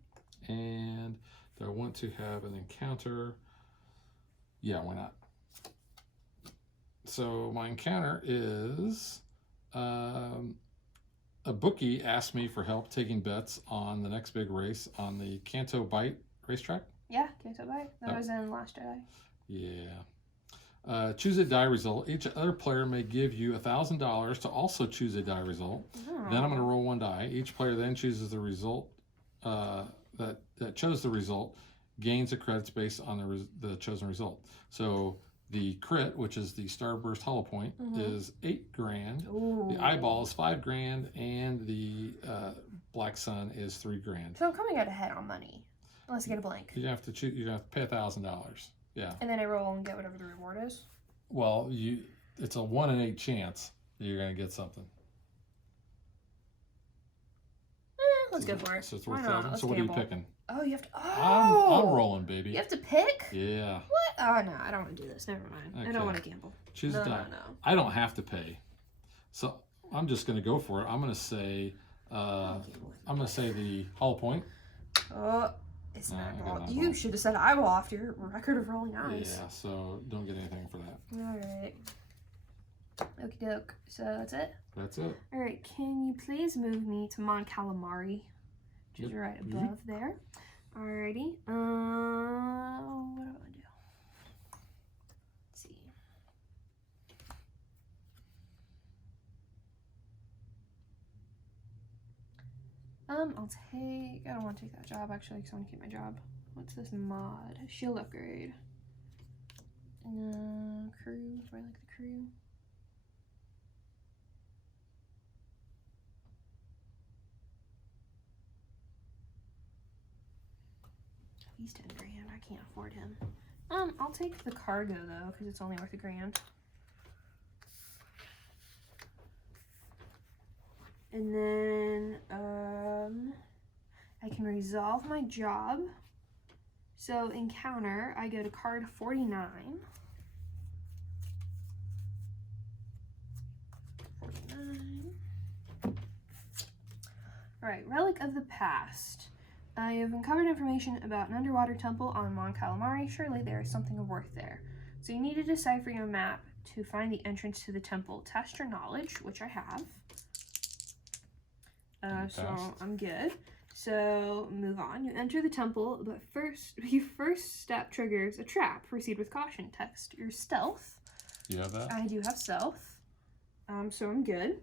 And do I want to have an encounter? Yeah, why not? So my encounter is a bookie asked me for help taking bets on the next big race on the Canto Bight racetrack. Yeah, Canto Bight. That was in Last Jedi. Yeah. Choose a die result. Each other player may give you $1,000 to also choose a die result. Oh. Then I'm going to roll 1 die. Each player then chooses the result that chose the result, gains the credits based on the chosen result. So the crit, which is the Starburst Hollow Point, is $8 grand. Ooh. The eyeball is $5 grand, and the Black Sun is $3 grand. So I'm coming out ahead on money, unless I get a blank. You have to choose. You have to pay $1,000. Yeah. And then I roll and get whatever the reward is. Well, it's a 1 in 8 chance that you're going to get something. Let's go for it. So it's worth $1,000. So what gamble. are you picking? Oh, you have to. I'm rolling, baby. You have to pick? Yeah. What? Oh no, I don't want to do this. Never mind. Okay. I don't want to gamble. Choose a die. No. I don't have to pay, so I'm just going to go for it. I'm going to say, the Hollow Point. Oh, it's not I got ball. an You eyeball. should have said eyeball after your record of rolling eyes. Yeah. So don't get anything for that. All right. Okie doke. So that's it. That's it. All right. Can you please move me to Mon Calamari, which is right above there? Alrighty. What do I want to do? Let's see. I'll take. I don't want to take that job actually, because I want to keep my job. What's this mod? Shield upgrade. Crew. Do I like the crew? He's 10 grand. I can't afford him. I'll take the cargo though, because it's only worth $1 grand. And then I can resolve my job. So encounter, I go to card 49. 49. Alright, Relic of the Past. I have uncovered information about an underwater temple on Mon Calamari. Surely there is something of worth there. So you need to decipher your map to find the entrance to the temple. Test your knowledge, which I have. So I'm good. So move on. You enter the temple, but your first step triggers a trap. Proceed with caution. Text your stealth. Do you have that? I do have stealth. So I'm good.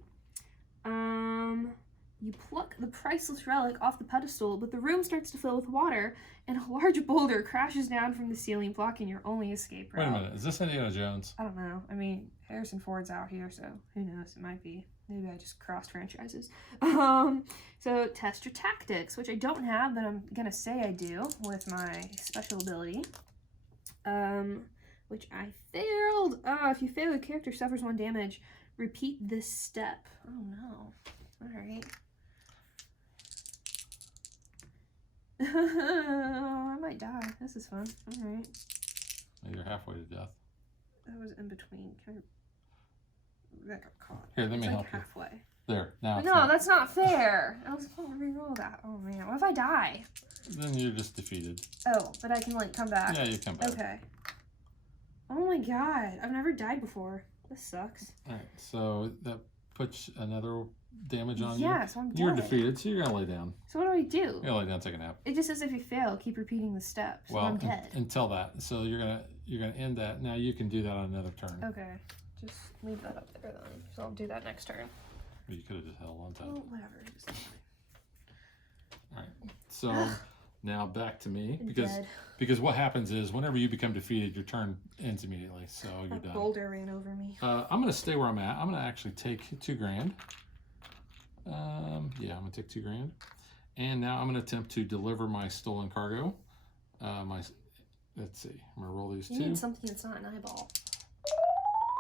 You pluck the priceless relic off the pedestal, but the room starts to fill with water, and a large boulder crashes down from the ceiling, blocking your only escape route. Wait a minute. Is this Indiana Jones? I don't know. I mean, Harrison Ford's out here, so who knows? It might be. Maybe I just crossed franchises. So test your tactics, which I don't have, but I'm gonna say I do with my special ability. Which I failed. If you fail, the character suffers 1 damage. Repeat this step. Oh no. Alright. I might die. This is fun. Alright. You're halfway to death. That was in between. That got caught. Here, let me help you. Halfway. There. Now. No, that's not fair. I was going to re-roll that. Oh man. What if I die? Then you're just defeated. Oh, but I can like come back. Yeah, you come back. Okay. Oh my god. I've never died before. This sucks. Alright, so that puts another damage on you. Yeah, so I'm dead. You're defeated, so you're gonna lay down. So what do I do? You're gonna lay down, take a nap. It just says if you fail, keep repeating the steps. Well, I'm dead. until that. So you're gonna end that. Now you can do that on another turn. Okay. Just leave that up there then. So I'll do that next turn. You could have just held on to it. Oh, whatever. It's fine. Alright. So now back to me. I'm Because dead. because what happens is whenever you become defeated, your turn ends immediately. So you're A done. boulder ran over me. I'm gonna stay where I'm at. I'm gonna actually take $2 grand. Yeah, I'm gonna take $2 grand. And now I'm gonna attempt to deliver my stolen cargo. Let's see. I'm gonna roll these You two. need something that's not an eyeball.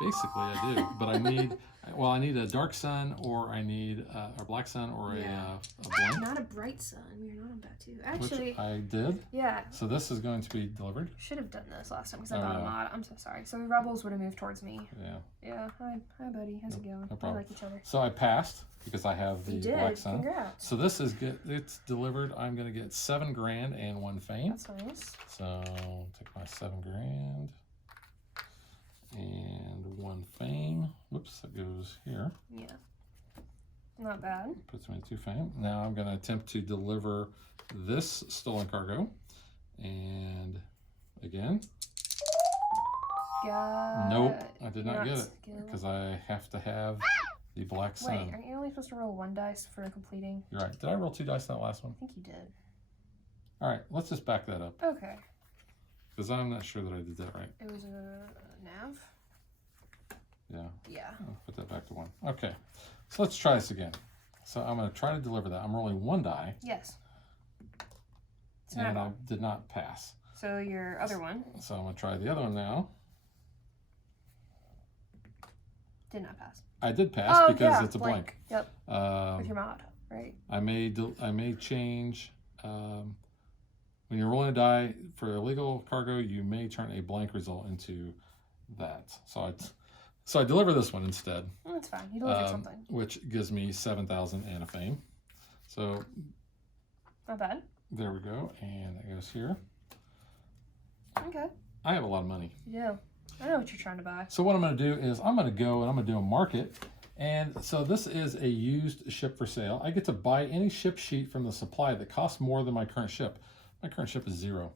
Basically, I do, but I need. well, I need a dark sun, or I need a black sun, or a blank. Not a bright sun. You're not on Batu. Which Actually, I did. yeah. So this is going to be delivered. Should have done this last time because I bought a mod. I'm so sorry. So the rebels would have moved towards me. Yeah. Yeah. Hi, buddy. How's it going? No We problem. like each other. So I passed because I have the You did. black sun. Congrats. So this is good. It's delivered. I'm going to get $7,000 and 1 fame. That's nice. So take my $7,000 and 1 fame. Whoops, that goes here. Yeah. Not bad. Puts me 2 fame. Now I'm going to attempt to deliver this stolen cargo. And again, nope, I did not get it because I have to have the black sun. Wait, aren't you only supposed to roll 1 dice for completing? You're right. Did I roll 2 dice that last one? I think you did. All right, let's just back that up Okay. because I'm not sure that I did that right. It was a nav? Yeah, Yeah. I'll put that back to 1. Okay, so let's try this again. So I'm going to try to deliver that. I'm rolling 1 die. Yes. And I did not pass. So your other one So I'm going to try the other one now. did not pass. I did pass because it's a blank. Yep. Um, With your mod, right? I may change. When you're rolling a die for illegal cargo, you may turn a blank result into that. So I deliver this one instead. Well, that's fine. You delivered something. Which gives me 7,000 and a fame. So Not bad. there we go, and that goes here. Okay. I have a lot of money. You do. I know what you're trying to buy. So what I'm going to do is I'm going to go and I'm going to do a market. And so this is a used ship for sale. I get to buy any ship sheet from the supply that costs more than my current ship. My current ship is 0.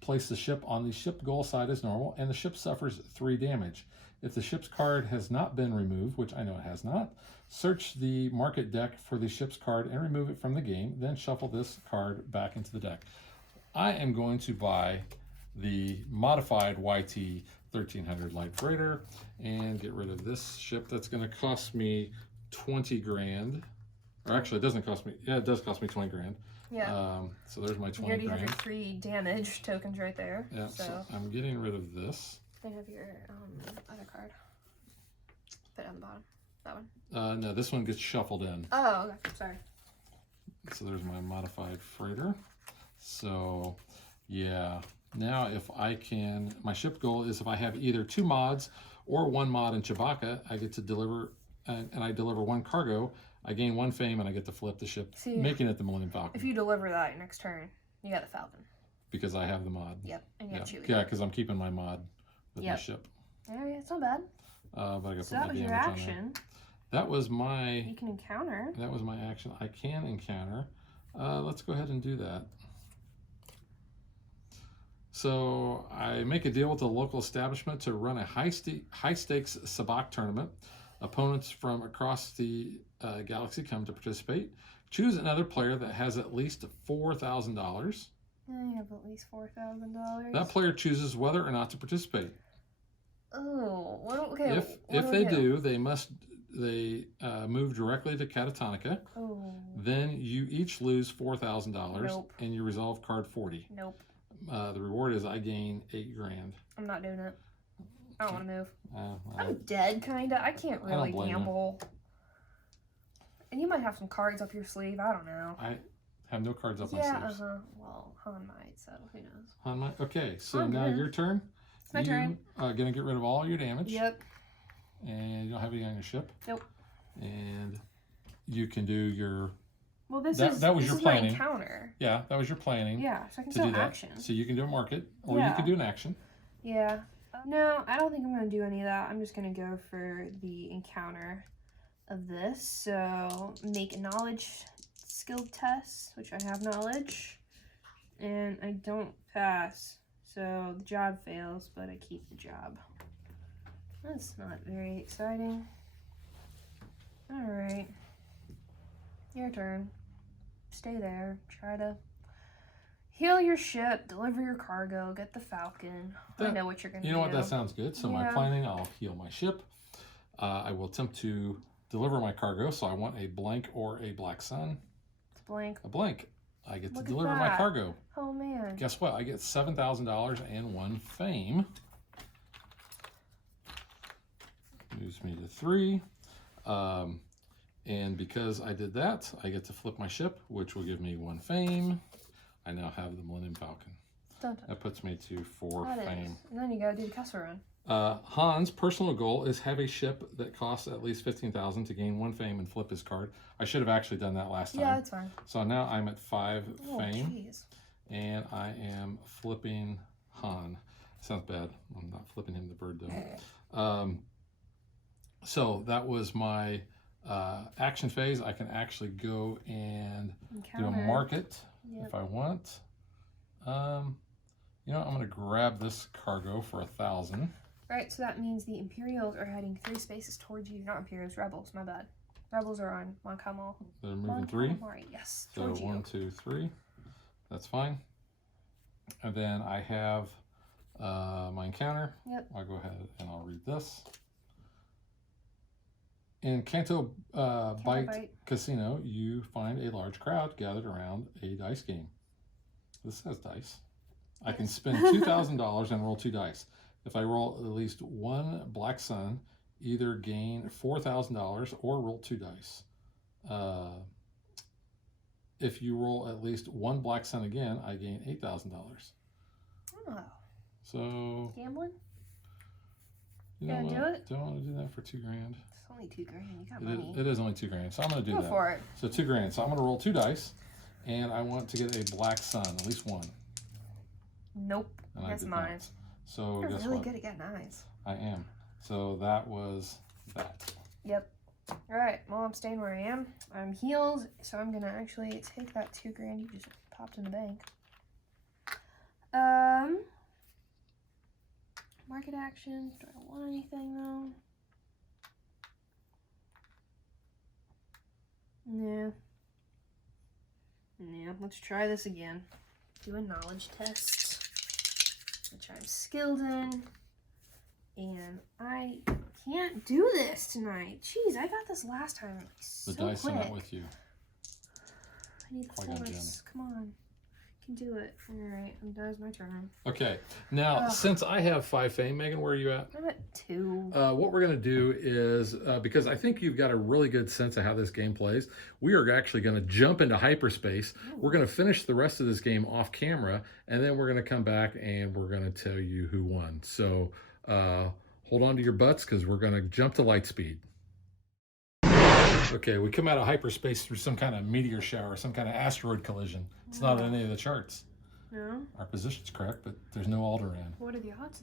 Place the ship on the ship goal side as normal, and the ship suffers 3 damage. If the ship's card has not been removed, which I know it has not, search the market deck for the ship's card and remove it from the game, then shuffle this card back into the deck. I am going to buy the modified YT 1300 light freighter and get rid of this ship. That's going to cost me 20 grand. Or actually, it doesn't cost me. Yeah, it does cost me 20 grand. Yeah. So there's my 20 You already grand. have your 3 damage tokens right there. Yeah, so I'm getting rid of this. Then have your other card. Put it on the bottom. That one. No, this one gets shuffled in. Oh, okay. Sorry. So there's my modified freighter. So yeah, now if I can, my ship goal is if I have either 2 mods or 1 mod in Chewbacca, I get to deliver, and I deliver 1 cargo, I gain 1 fame and I get to flip the ship, making it the Millennium Falcon. If you deliver that next turn, you got the Falcon. Because I have the mod. Yep, and you have Chewie. Yeah, because I'm keeping my mod with my ship. Yeah, it's not bad. But I got to So put that my was your damage on action. there. That was my. You can encounter. That was my action. I can encounter. Let's go ahead and do that. So I make a deal with a local establishment to run a high stakes sabacc tournament. Opponents from across the galaxy come to participate. Choose another player that has at least $4,000. You have at least $4,000. That player chooses whether or not to participate. Oh, okay. If they do, they move directly to Catatonica. Oh. Then you each lose $4,000, Nope. and you resolve card 40. Nope. The reward is I gain 8 grand. I'm not doing it. I don't want to move. Well, I'm dead, kinda. I can't really blame you. gamble. And you might have some cards up your sleeve. I don't know. I have no cards up my Yeah, sleeves. Well, Han might, so who knows? Okay, so I'm now good. your turn. It's my turn. Gonna get rid of all your damage. Yep. And you don't have any on your ship. Nope. And you can do your. Well, that was this your is planning. my encounter. Yeah, that was your planning. Yeah, so I can to do still that. action. So you can do a market, or you Yeah. can do an action. Yeah. No, I don't think I'm going to do any of that. I'm just going to go for the encounter of this. So, make a knowledge skill test, which I have knowledge. And I don't pass. So, the job fails, but I keep the job. That's not very exciting. Alright. Your turn. Stay there. Try to heal your ship, deliver your cargo, get the Falcon. I know what you're going to do. You know what? That sounds good. So my Yeah. planning, I'll heal my ship. I will attempt to deliver my cargo. So I want a blank or a black sun. It's blank. A blank. I get Look to at deliver my that. cargo. Oh, man. Guess what? I get $7,000 and 1 fame. moves me to 3. And because I did that, I get to flip my ship, which will give me 1 fame. I now have the Millennium Falcon. Dun, dun. That puts me to 4 fame. And then you gotta do the castle run. Han's personal goal is have a ship that costs at least 15,000 to gain 1 fame and flip his card. I should have actually done that last time. Yeah, that's fine. So now I'm at 5 fame, Jeez. and I am flipping Han. Sounds bad. I'm not flipping him the bird though. So that was my action phase. I can actually go and do a market if I want. You know, I'm going to grab this cargo for 1,000. Right, so that means the Imperials are heading 3 spaces towards you. Not Imperials, Rebels, my bad. Rebels are on Mon Calamari. They're moving 3. Yes, So towards 1, 2, 3. That's fine. And then I have my encounter. Yep. I'll go ahead and I'll read this. In Canto Bight Casino, you find a large crowd gathered around a dice game. This has dice. I can spend $2,000 and roll 2 dice. If I roll at least 1 black sun, either gain $4,000 or roll 2 dice. If you roll at least 1 black sun again, I gain $8,000. Oh. So Gambling? You know gonna what? do it? Do I want to do that for $2,000? It's only $2,000. You got money. It is only $2,000, so I'm going to do Go that. for it. So $2,000. So I'm going to roll 2 dice, and I want to get a black sun, at least 1. Nope. And That's mine. not. So You're guess really what? good at getting eyes. I am. So that was that. Yep. All right. Well, I'm staying where I am. I'm healed, so I'm gonna actually take that $2,000 you just popped in the bank. Market action. Do I want anything though? No. Yeah. Let's try this again. Do a knowledge test, which I'm skilled in, and I can't do this tonight. Jeez, I got this last time like so The dice quick. are not with you. I need the force. Come on. I can do it. Alright, now's my turn. Okay. Now, since I have 5 fame, Megan, where are you at? I'm at 2. What we're going to do is, because I think you've got a really good sense of how this game plays, we are actually going to jump into hyperspace. We're going to finish the rest of this game off camera, and then we're going to come back and we're going to tell you who won. So hold on to your butts because we're going to jump to light speed. Okay, we come out of hyperspace through some kind of meteor shower, some kind of asteroid collision. It's not on any of the charts. No? Our position's correct, but there's no Alderaan. What are the odds?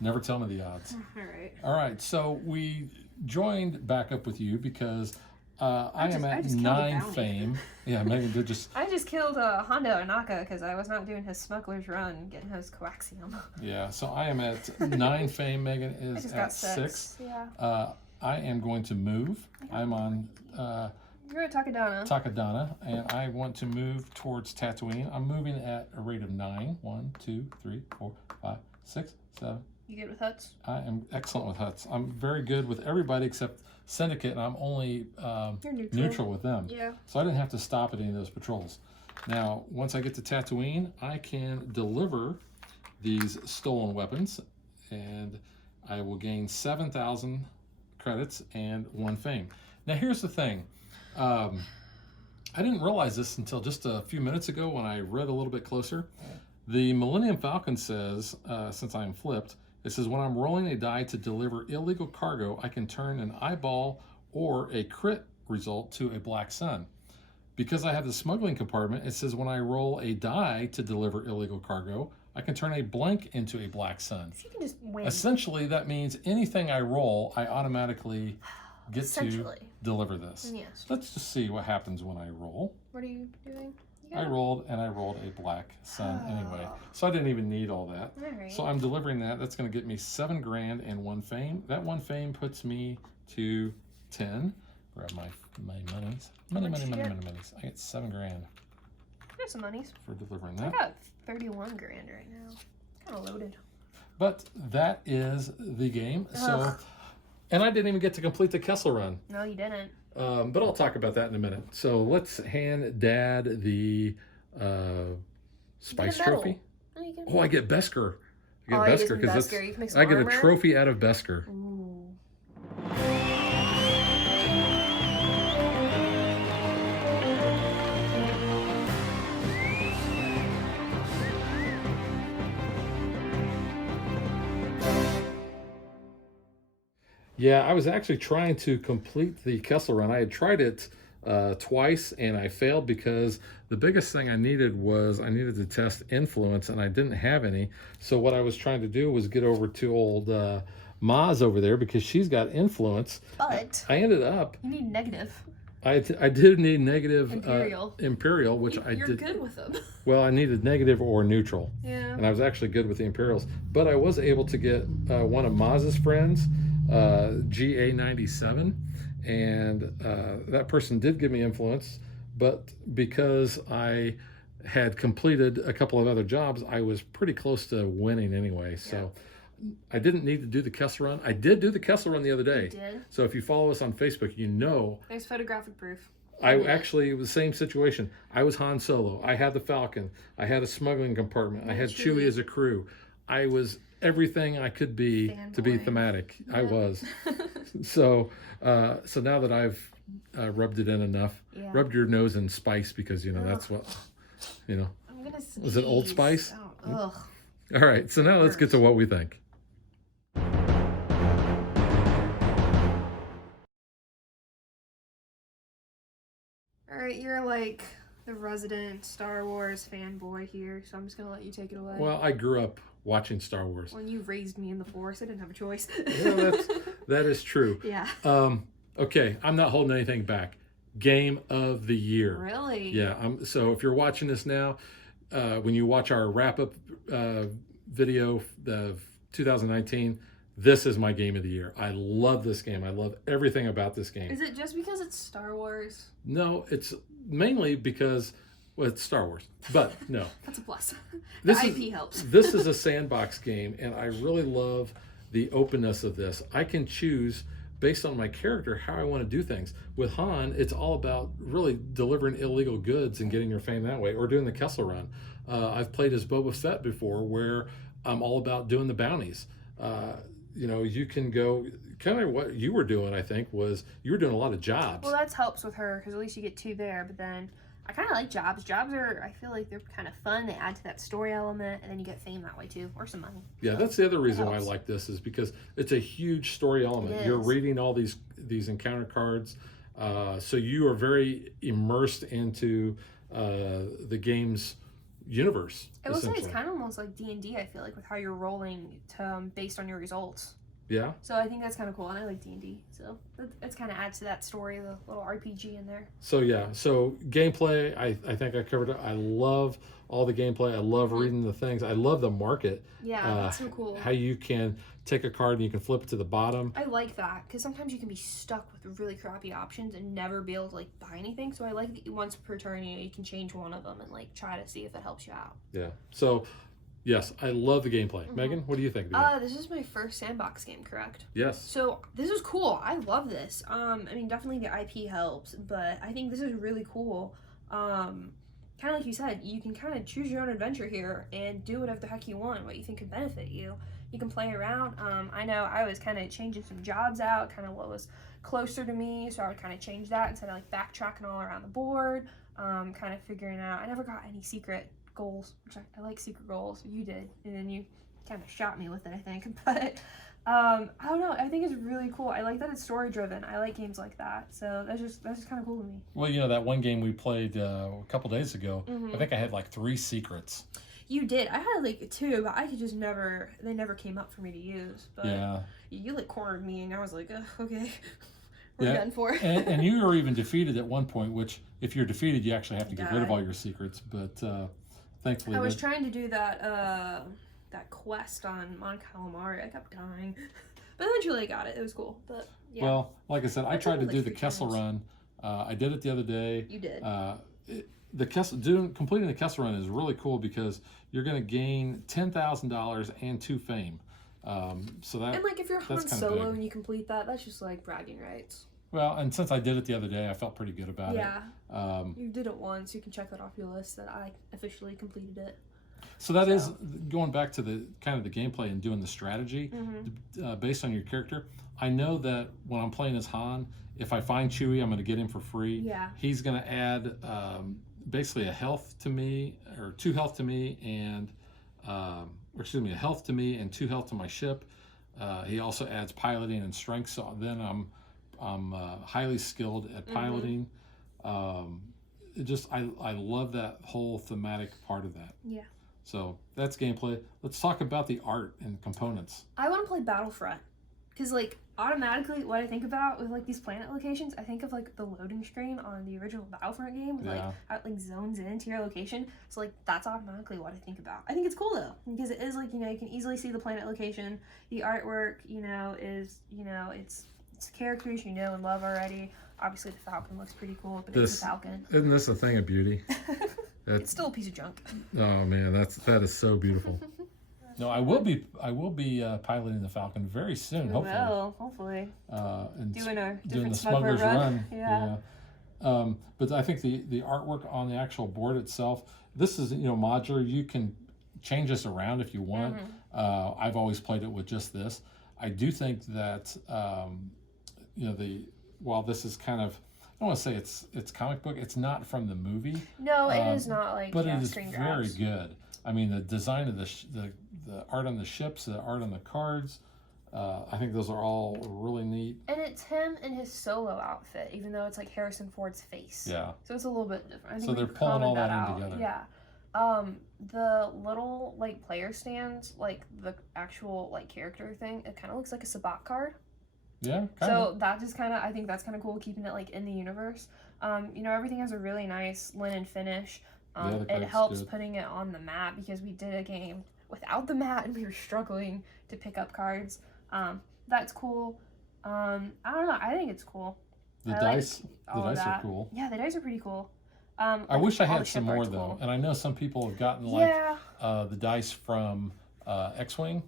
Never tell me the odds. Alright. All right, so we joined back up with you because I am at 9 fame. Yeah, Megan did just... I just killed Hondo Anaka because I was not doing his smuggler's run, getting his coaxium. Yeah, so I am at 9 fame. Megan I is just at got 6. Yeah. I am going to move. I'm on You're at Takadana. Takadana, and I want to move towards Tatooine. I'm moving at a rate of 9. 1, 2, 3, 4, 5, 6, 7. You good with huts? I am excellent with huts. I'm very good with everybody except Syndicate, and I'm only You're neutral with them. Yeah. So I didn't have to stop at any of those patrols. Now, once I get to Tatooine, I can deliver these stolen weapons, and I will gain 7,000 credits and 1 fame. Now, here's the thing. I didn't realize this until just a few minutes ago when I read a little bit closer. The Millennium Falcon says, since I am flipped, it says when I'm rolling a die to deliver illegal cargo, I can turn an eyeball or a crit result to a black sun. Because I have the smuggling compartment, it says when I roll a die to deliver illegal cargo, I can turn a blank into a black sun. So you can just win. Essentially, that means anything I roll, I automatically get to deliver this. Yes. Let's just see what happens when I roll. What are you doing? I rolled a black sun anyway. So I didn't even need all that. Alright. So I'm delivering that. That's going to get me $7,000 and 1 fame. That 1 fame puts me to 10. Grab my monies. Monies. I get $7,000 I got some monies. for delivering I that. got 31 grand right now. Kind of loaded. But that is the game. So, Ugh. and I didn't even get to complete the Kessel run. No, you didn't. But I'll talk about that in a minute. So let's hand Dad the spice trophy. No, you can Oh, I get Beskar. I get you Beskar get because Beskar. You can make some I get a armor. trophy out of Beskar. Ooh. Yeah, I was actually trying to complete the Kessel Run. I had tried it twice and I failed because the biggest thing I needed was I needed to test influence and I didn't have any. So what I was trying to do was get over to old Maz over there because she's got influence. But I ended up, you need negative. I did need negative Imperial, which I You're did. good with them. Well, I needed negative or neutral. Yeah. And I was actually good with the Imperials. But I was able to get one of Maz's friends, GA97, and that person did give me influence. But because I had completed a couple of other jobs, I was pretty close to winning anyway. So I didn't need to do the Kessel Run. I did do the Kessel Run the other day. You did? So if you follow us on Facebook, you know There's photographic proof. I actually, it was the same situation. I was Han Solo. I had the Falcon. I had a smuggling compartment. I had Chewie as a crew. I was everything I could be to be thematic. Yeah. I was. So now that I've rubbed it in enough, rubbed your nose in spice because, that's what, I'm going to sneeze. Was it Old Spice? Oh, ugh. All right. So now let's get to what we think. Alright, you're like the resident Star Wars fanboy here, so I'm just gonna let you take it away. Well, I grew up watching Star Wars. When you raised me in the Force, I didn't have a choice. That is true. Yeah. Okay, I'm not holding anything back. Game of the year. Really? Yeah. So if you're watching this now, when you watch our wrap-up video of 2019, this is my game of the year. I love this game. I love everything about this game. Is it just because it's Star Wars? No, it's mainly because, well, it's Star Wars. But no. That's a plus. The IP helps. This is a sandbox game, and I really love the openness of this. I can choose, based on my character, how I want to do things. With Han, it's all about really delivering illegal goods and getting your fame that way, or doing the Kessel Run. I've played as Boba Fett before, where I'm all about doing the bounties. You can go, kind of what you were doing, I think, was you were doing a lot of jobs. Well, that helps with her, because at least you get 2 there, but then I kind of like jobs. Jobs are, I feel like they're kind of fun. They add to that story element, and then you get fame that way too, or some money. Yeah, that's the other reason why I like this, is because it's a huge story element. You're reading all these encounter cards, so you are very immersed into the game's universe. I will say it's kind of almost like D&D, I feel like, with how you're rolling based on your results. Yeah. So I think that's kind of cool, and I like D&D, so it's kind of adds to that story, the little RPG in there. So yeah, so gameplay, I think I covered it. I love all the gameplay. I love reading the things. I love the market. Yeah, that's so cool. How you can take a card and you can flip it to the bottom. I like that, because sometimes you can be stuck with really crappy options and never be able to buy anything. So I like that once per turn, you can change one of them and try to see if it helps you out. Yeah. So yes, I love the gameplay. Megan, what do you think? This is my first sandbox game, correct? Yes. So this is cool. I love this. Definitely the IP helps, but I think this is really cool. Kind of like you said, you can kind of choose your own adventure here and do whatever the heck you want, what you think could benefit you. You can play around. I know I was kind of changing some jobs out, kind of what was closer to me, so I would kind of change that instead of backtracking all around the board, kind of figuring out. I never got any secret goals, which I like secret goals. You did, and then you kind of shot me with it, I think. But I don't know, I think it's really cool. I like that it's story driven. I like games like that, so that's just kind of cool to me. Well, that one game we played a couple days ago, I think I had 3 secrets. You did. I had 2, but I could just never, they never came up for me to use. But yeah, you cornered me, and I was like, ugh, okay, we're done for. and you were even defeated at one point, which if you're defeated, you actually have to get rid of all your secrets. But thankfully, I was trying to do that quest on Mon Calamari. I kept dying, but eventually I got it. It was cool. But yeah. Well, like I said, I tried to do the Kessel Run. I did it the other day. You did. Completing the Kessel Run is really cool because you're going to gain $10,000 and 2 fame. So that, and if you're Han Solo and you complete that, that's just bragging rights. Well, and since I did it the other day, I felt pretty good about it. Yeah. You did it once. You can check that off your list that I officially completed it. So that is going back to the kind of the gameplay and doing the strategy based on your character. I know that when I'm playing as Han, if I find Chewie, I'm going to get him for free. Yeah. He's going to add basically a health to me, or 2 health to me, and a health to me and 2 health to my ship. He also adds piloting and strength. So then I'm highly skilled at piloting. I love that whole thematic part of that. Yeah. So that's gameplay. Let's talk about the art and components. I want to play Battlefront because like automatically what I think about with like these planet locations, I think of like the loading screen on the original Battlefront game, with, like how it like zones into your location. So like that's automatically what I think about. I think it's cool though because it is like, you know, you can easily see the planet location. The artwork, you know, is, you know, it's characters you know and love already. Obviously the Falcon looks pretty cool, but it's a Falcon. Isn't this a thing of beauty? It's still a piece of junk. Oh man, that is so beautiful. No, I will be piloting the Falcon very soon. Hopefully. And doing the Smuggler's Run. Yeah. But I think the artwork on the actual board itself. This is, you know, modular. You can change this around if you want. I've always played it with just this. I do think that you know, while this is kind of, I don't want to say it's comic book. It's not from the movie. No, it is not like. But it is very good. I mean, the design of the art on the ships, the art on the cards. I think those are all really neat. And it's him in his solo outfit, even though it's like Harrison Ford's face. Yeah. So it's a little bit different. I think so they're pulling all that in together. Yeah. The little like player stands, like the actual like character thing, it kind of looks like a Sabat card. Yeah. So that just kind of, I think that's kind of cool, keeping it like in the universe. You know, everything has a really nice linen finish. It helps putting it on the map because we did a game without the mat and we were struggling to pick up cards. That's cool. I don't know. I think it's cool. The dice are cool. Yeah, the dice are pretty cool. I wish I had some more though, and I know some people have gotten like the dice from X-Wing,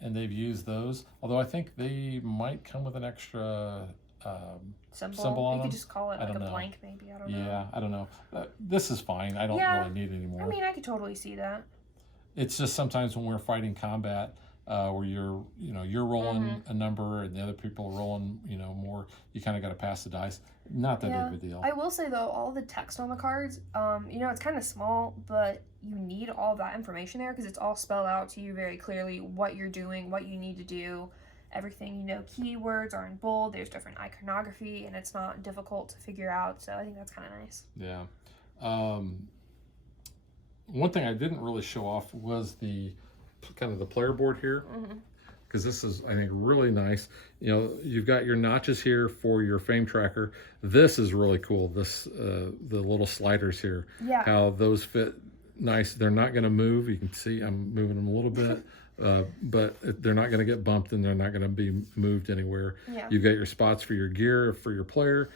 and they've used those. Although I think they might come with an extra symbol on them. You could just call it like a blank, maybe. I don't know. Yeah, I don't know. This is fine. I don't really need it anymore. I mean, I could totally see that. It's just sometimes when we're fighting combat, where you're rolling a number and the other people are rolling, you know, more. You kind of got to pass the dice. Not that big of a deal. I will say though, all the text on the cards, you know, it's kind of small, but you need all that information there because it's all spelled out to you very clearly what you're doing, what you need to do. Everything, you know, keywords are in bold. There's different iconography, and it's not difficult to figure out. So I think that's kind of nice. Yeah. One thing I didn't really show off was the kind of the player board here, because this is, I think, really nice. You know, you've got your notches here for your fame tracker. This is really cool. This the little sliders here. Yeah. How those fit nice. They're not going to move. You can see I'm moving them a little bit. But they're not going to get bumped and they're not going to be moved anywhere. Yeah. You've got your spots for your gear, for your player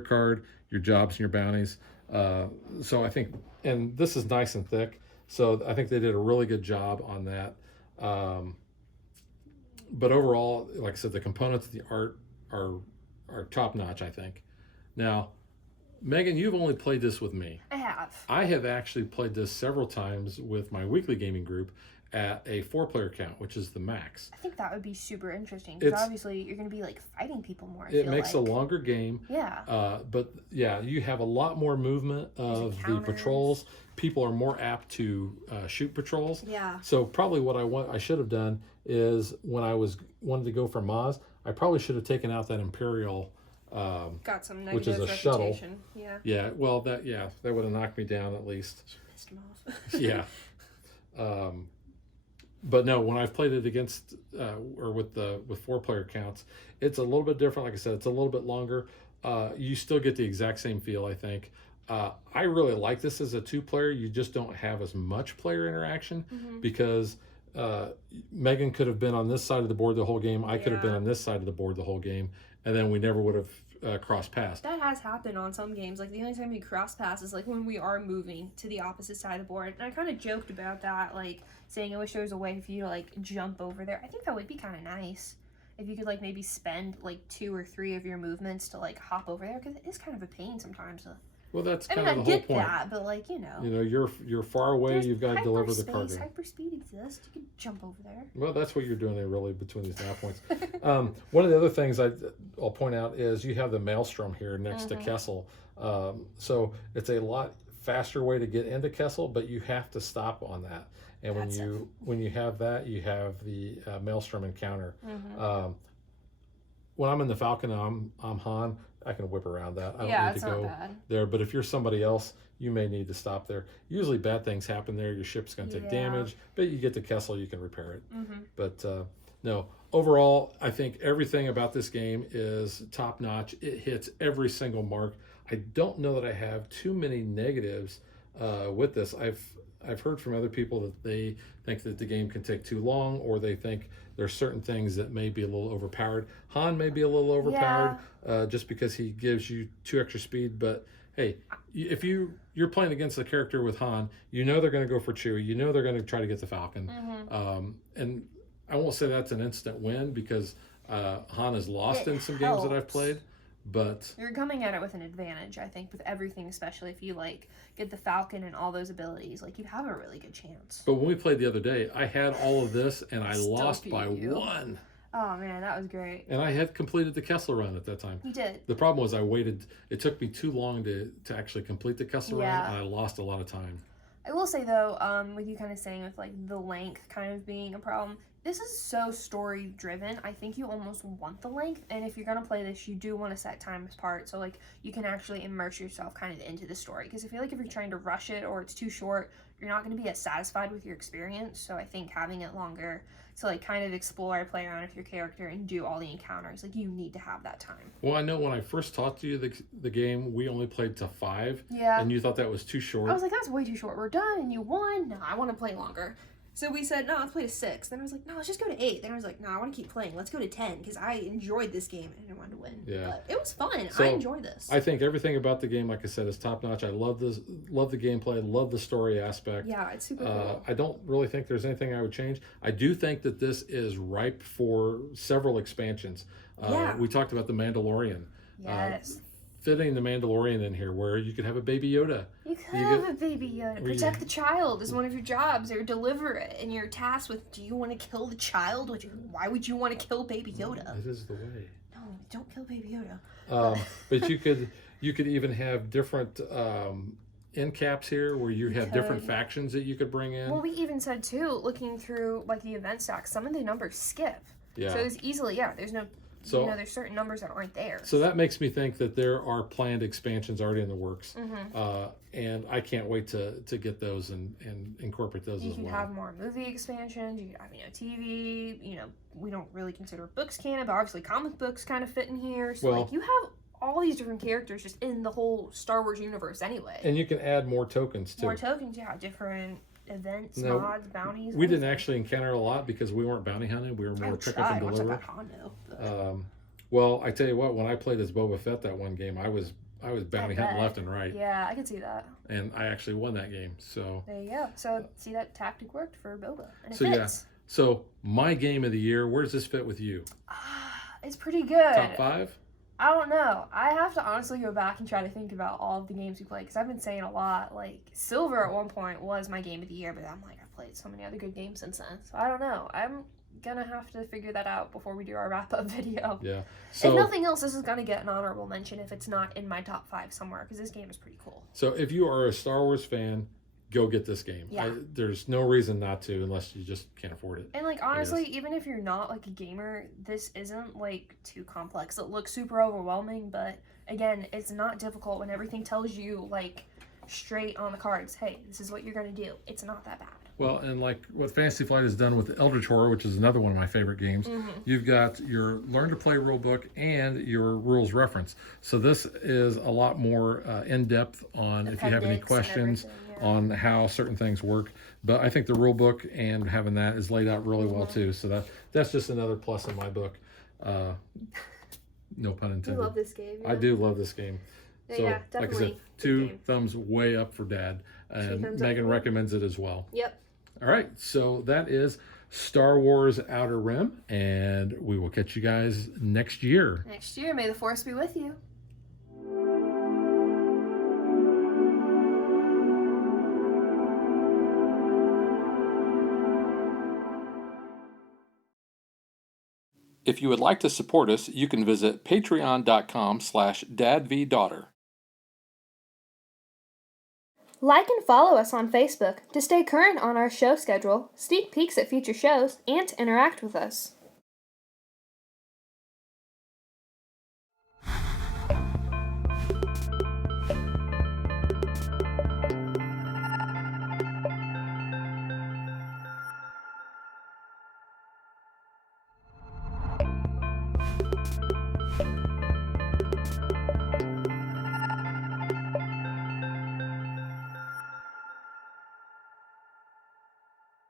card, your jobs and your bounties. So I think, and this is nice and thick, so I think they did a really good job on that. But overall, like I said, the components of the art are top notch, I think. Now, Megan, you've only played this with me. I have actually played this several times with my weekly gaming group at a 4-player count, which is the max. I think that would be super interesting because obviously you're going to be like fighting people more. It makes a longer game. Yeah. But yeah, you have a lot more movement of the patrols. People are more apt to shoot patrols. Yeah. So probably what I should have done is when I wanted to go for Maz, I probably should have taken out that Imperial. Got some negative which is a reputation. shuttle. Yeah. Yeah. Well, that would have knocked me down at least. Pissed him off. Yeah. But no, when I've played it against or with 4-player counts, it's a little bit different. Like I said, it's a little bit longer. You still get the exact same feel, I think. I really like this as a 2-player. You just don't have as much player interaction because Megan could have been on this side of the board the whole game. I could have been on this side of the board the whole game, and then we never would have cross paths. That has happened on some games. Like the only time we cross paths is like when we are moving to the opposite side of the board. And I kind of joked about that, like saying I wish there was a way for you to like jump over there. I think that would be kind of nice if you could like maybe spend like 2 or 3 of your movements to like hop over there because it is kind of a pain sometimes. Well, that's kind of the whole point. I get that, but like, you know, you're far away. You've got to deliver the cargo. Hyperspeed exists. You can jump over there. Well, that's what you're doing there, really, between these nav points. One of the other things I'll point out is you have the Maelstrom here next to Kessel. So it's a lot faster way to get into Kessel, but you have to stop on that. And when That's you have that, you have the Maelstrom encounter. Mm-hmm. When I'm in the Falcon and I'm Han, I can whip around that. I don't Yeah, need it's to not go bad. there. But if you're somebody else, you may need to stop there. Usually bad things happen there. Your ship's going to take Yeah. damage, but you get to Kessel, you can repair it. Mm-hmm. But no, overall, I think everything about this game is top notch. It hits every single mark. I don't know that I have too many negatives with this. I've heard from other people that they think that the game can take too long, or they think there's certain things that may be a little overpowered. Han may be a little overpowered just because he gives you 2 extra speed, but hey, if you're playing against a character with Han, you know they're going to go for Chewie. You know they're going to try to get the Falcon. Mm-hmm. And I won't say that's an instant win because Han has lost It in some games that I've helps. played, but You're coming at it with an advantage, I think, with everything, especially if you like get the Falcon and all those abilities. Like, you have a really good chance. when we played the other day, I had all of this and I Still lost beat by you. 1. Oh man, that was great. And I had completed the Kessler run at that time. You did. The problem was I waited. It took me too long to actually complete the Kessler Yeah. run, and I lost a lot of time. I will say though, with you kind of saying with like the length kind of being a problem, this is so story driven. I think you almost want the length, and if you're gonna play this, you do want to set times apart so like you can actually immerse yourself kind of into the story. Because I feel like if you're trying to rush it or it's too short, you're not gonna be as satisfied with your experience. So I think having it longer to like kind of explore, play around with your character, and do all the encounters, like you need to have that time. Well, I know when I first taught you the game, we only played to 5, Yeah. and you thought that was too short. I was like, that's way too short. We're done, and you won. No, I want to play longer. So we said, no, let's play to 6. Then I was like, no, let's just go to 8. Then I was like, no, I want to keep playing. Let's go to 10 because I enjoyed this game and I wanted to win. Yeah. But it was fun. So, I enjoyed this. I think everything about the game, like I said, is top notch. I love this, love the gameplay, love the story aspect. Yeah, it's super cool. I don't really think there's anything I would change. I do think that this is ripe for several expansions. Yeah. We talked about the Mandalorian. Yes. Fitting the Mandalorian in here, where you could have a baby Yoda. You could you have get- a baby Yoda. we- Protect the child is one of your jobs, or deliver it. And you're tasked with, do you want to kill the child? Why would you want to kill baby Yoda? It is the way. No, don't kill baby Yoda. But you could even have different end caps here, where you have different could. factions that you could bring in. Well, we even said too, looking through like the event stack, some of the numbers skip. Yeah. So it's easily, there's no, So- there's certain numbers that aren't there. So that makes me think that there are planned expansions already in the works, Mm-hmm. and I can't wait to get those and incorporate those You as can well. have more movie expansions. You can have, TV. We don't really consider books canon, but obviously comic books kind of fit in here. So Well- like you have all these different characters just in the whole Star Wars universe anyway. And you can add more tokens too. More tokens, different events, No, mods, bounties. We didn't everything. actually encounter a lot because we weren't bounty hunting. We were I more pick up tried and once I deliver. got Hondo. But Well, I tell you what, when I played as Boba Fett that one game, I was bounty hunting bet. left and right, yeah, I could see that. and I actually won that game. So, There you go. So see, that tactic worked for Boba, and it So, yeah. fits. so my game of the year. Where does this fit with you? It's pretty good. Top 5? I don't know. I have to honestly go back and try to think about all of the games we played because I've been saying a lot. Like Silver at one point was my game of the year, but I'm like I've played so many other good games since then. So I don't know. I'm gonna have to figure that out before we do our wrap up video. Yeah. If So, nothing else, this is gonna get an honorable mention if it's not in my top 5 somewhere because this game is pretty cool. so if you are a Star Wars fan, go get this game. Yeah. There's no reason not to unless you just can't afford it. And like honestly, even if you're not like a gamer, this isn't like too complex. It looks super overwhelming, but again, it's not difficult when everything tells you like straight on the cards, hey, this is what you're gonna do. It's not that bad. Well, and like what Fantasy Flight has done with Eldritch Horror, which is another one of my favorite games, you've got your Learn to Play rulebook and your rules reference. So this is a lot more in-depth on if you have any Appendix and questions everything, yeah. on how certain things work. But I think the rulebook and having that is laid out really well too. So that's just another plus in my book. No pun intended. You love this game. I do love this game. So, Yeah, like I definitely said, good 2 game. thumbs way up for Dad. And thumbs up Megan for me. recommends it as well. Yep. All right, so that is Star Wars Outer Rim, and we will catch you guys next year. Next year, may the force be with you. If you would like to support us, you can visit patreon.com/dadvdaughter. Like and follow us on Facebook to stay current on our show schedule, sneak peeks at future shows, and to interact with us.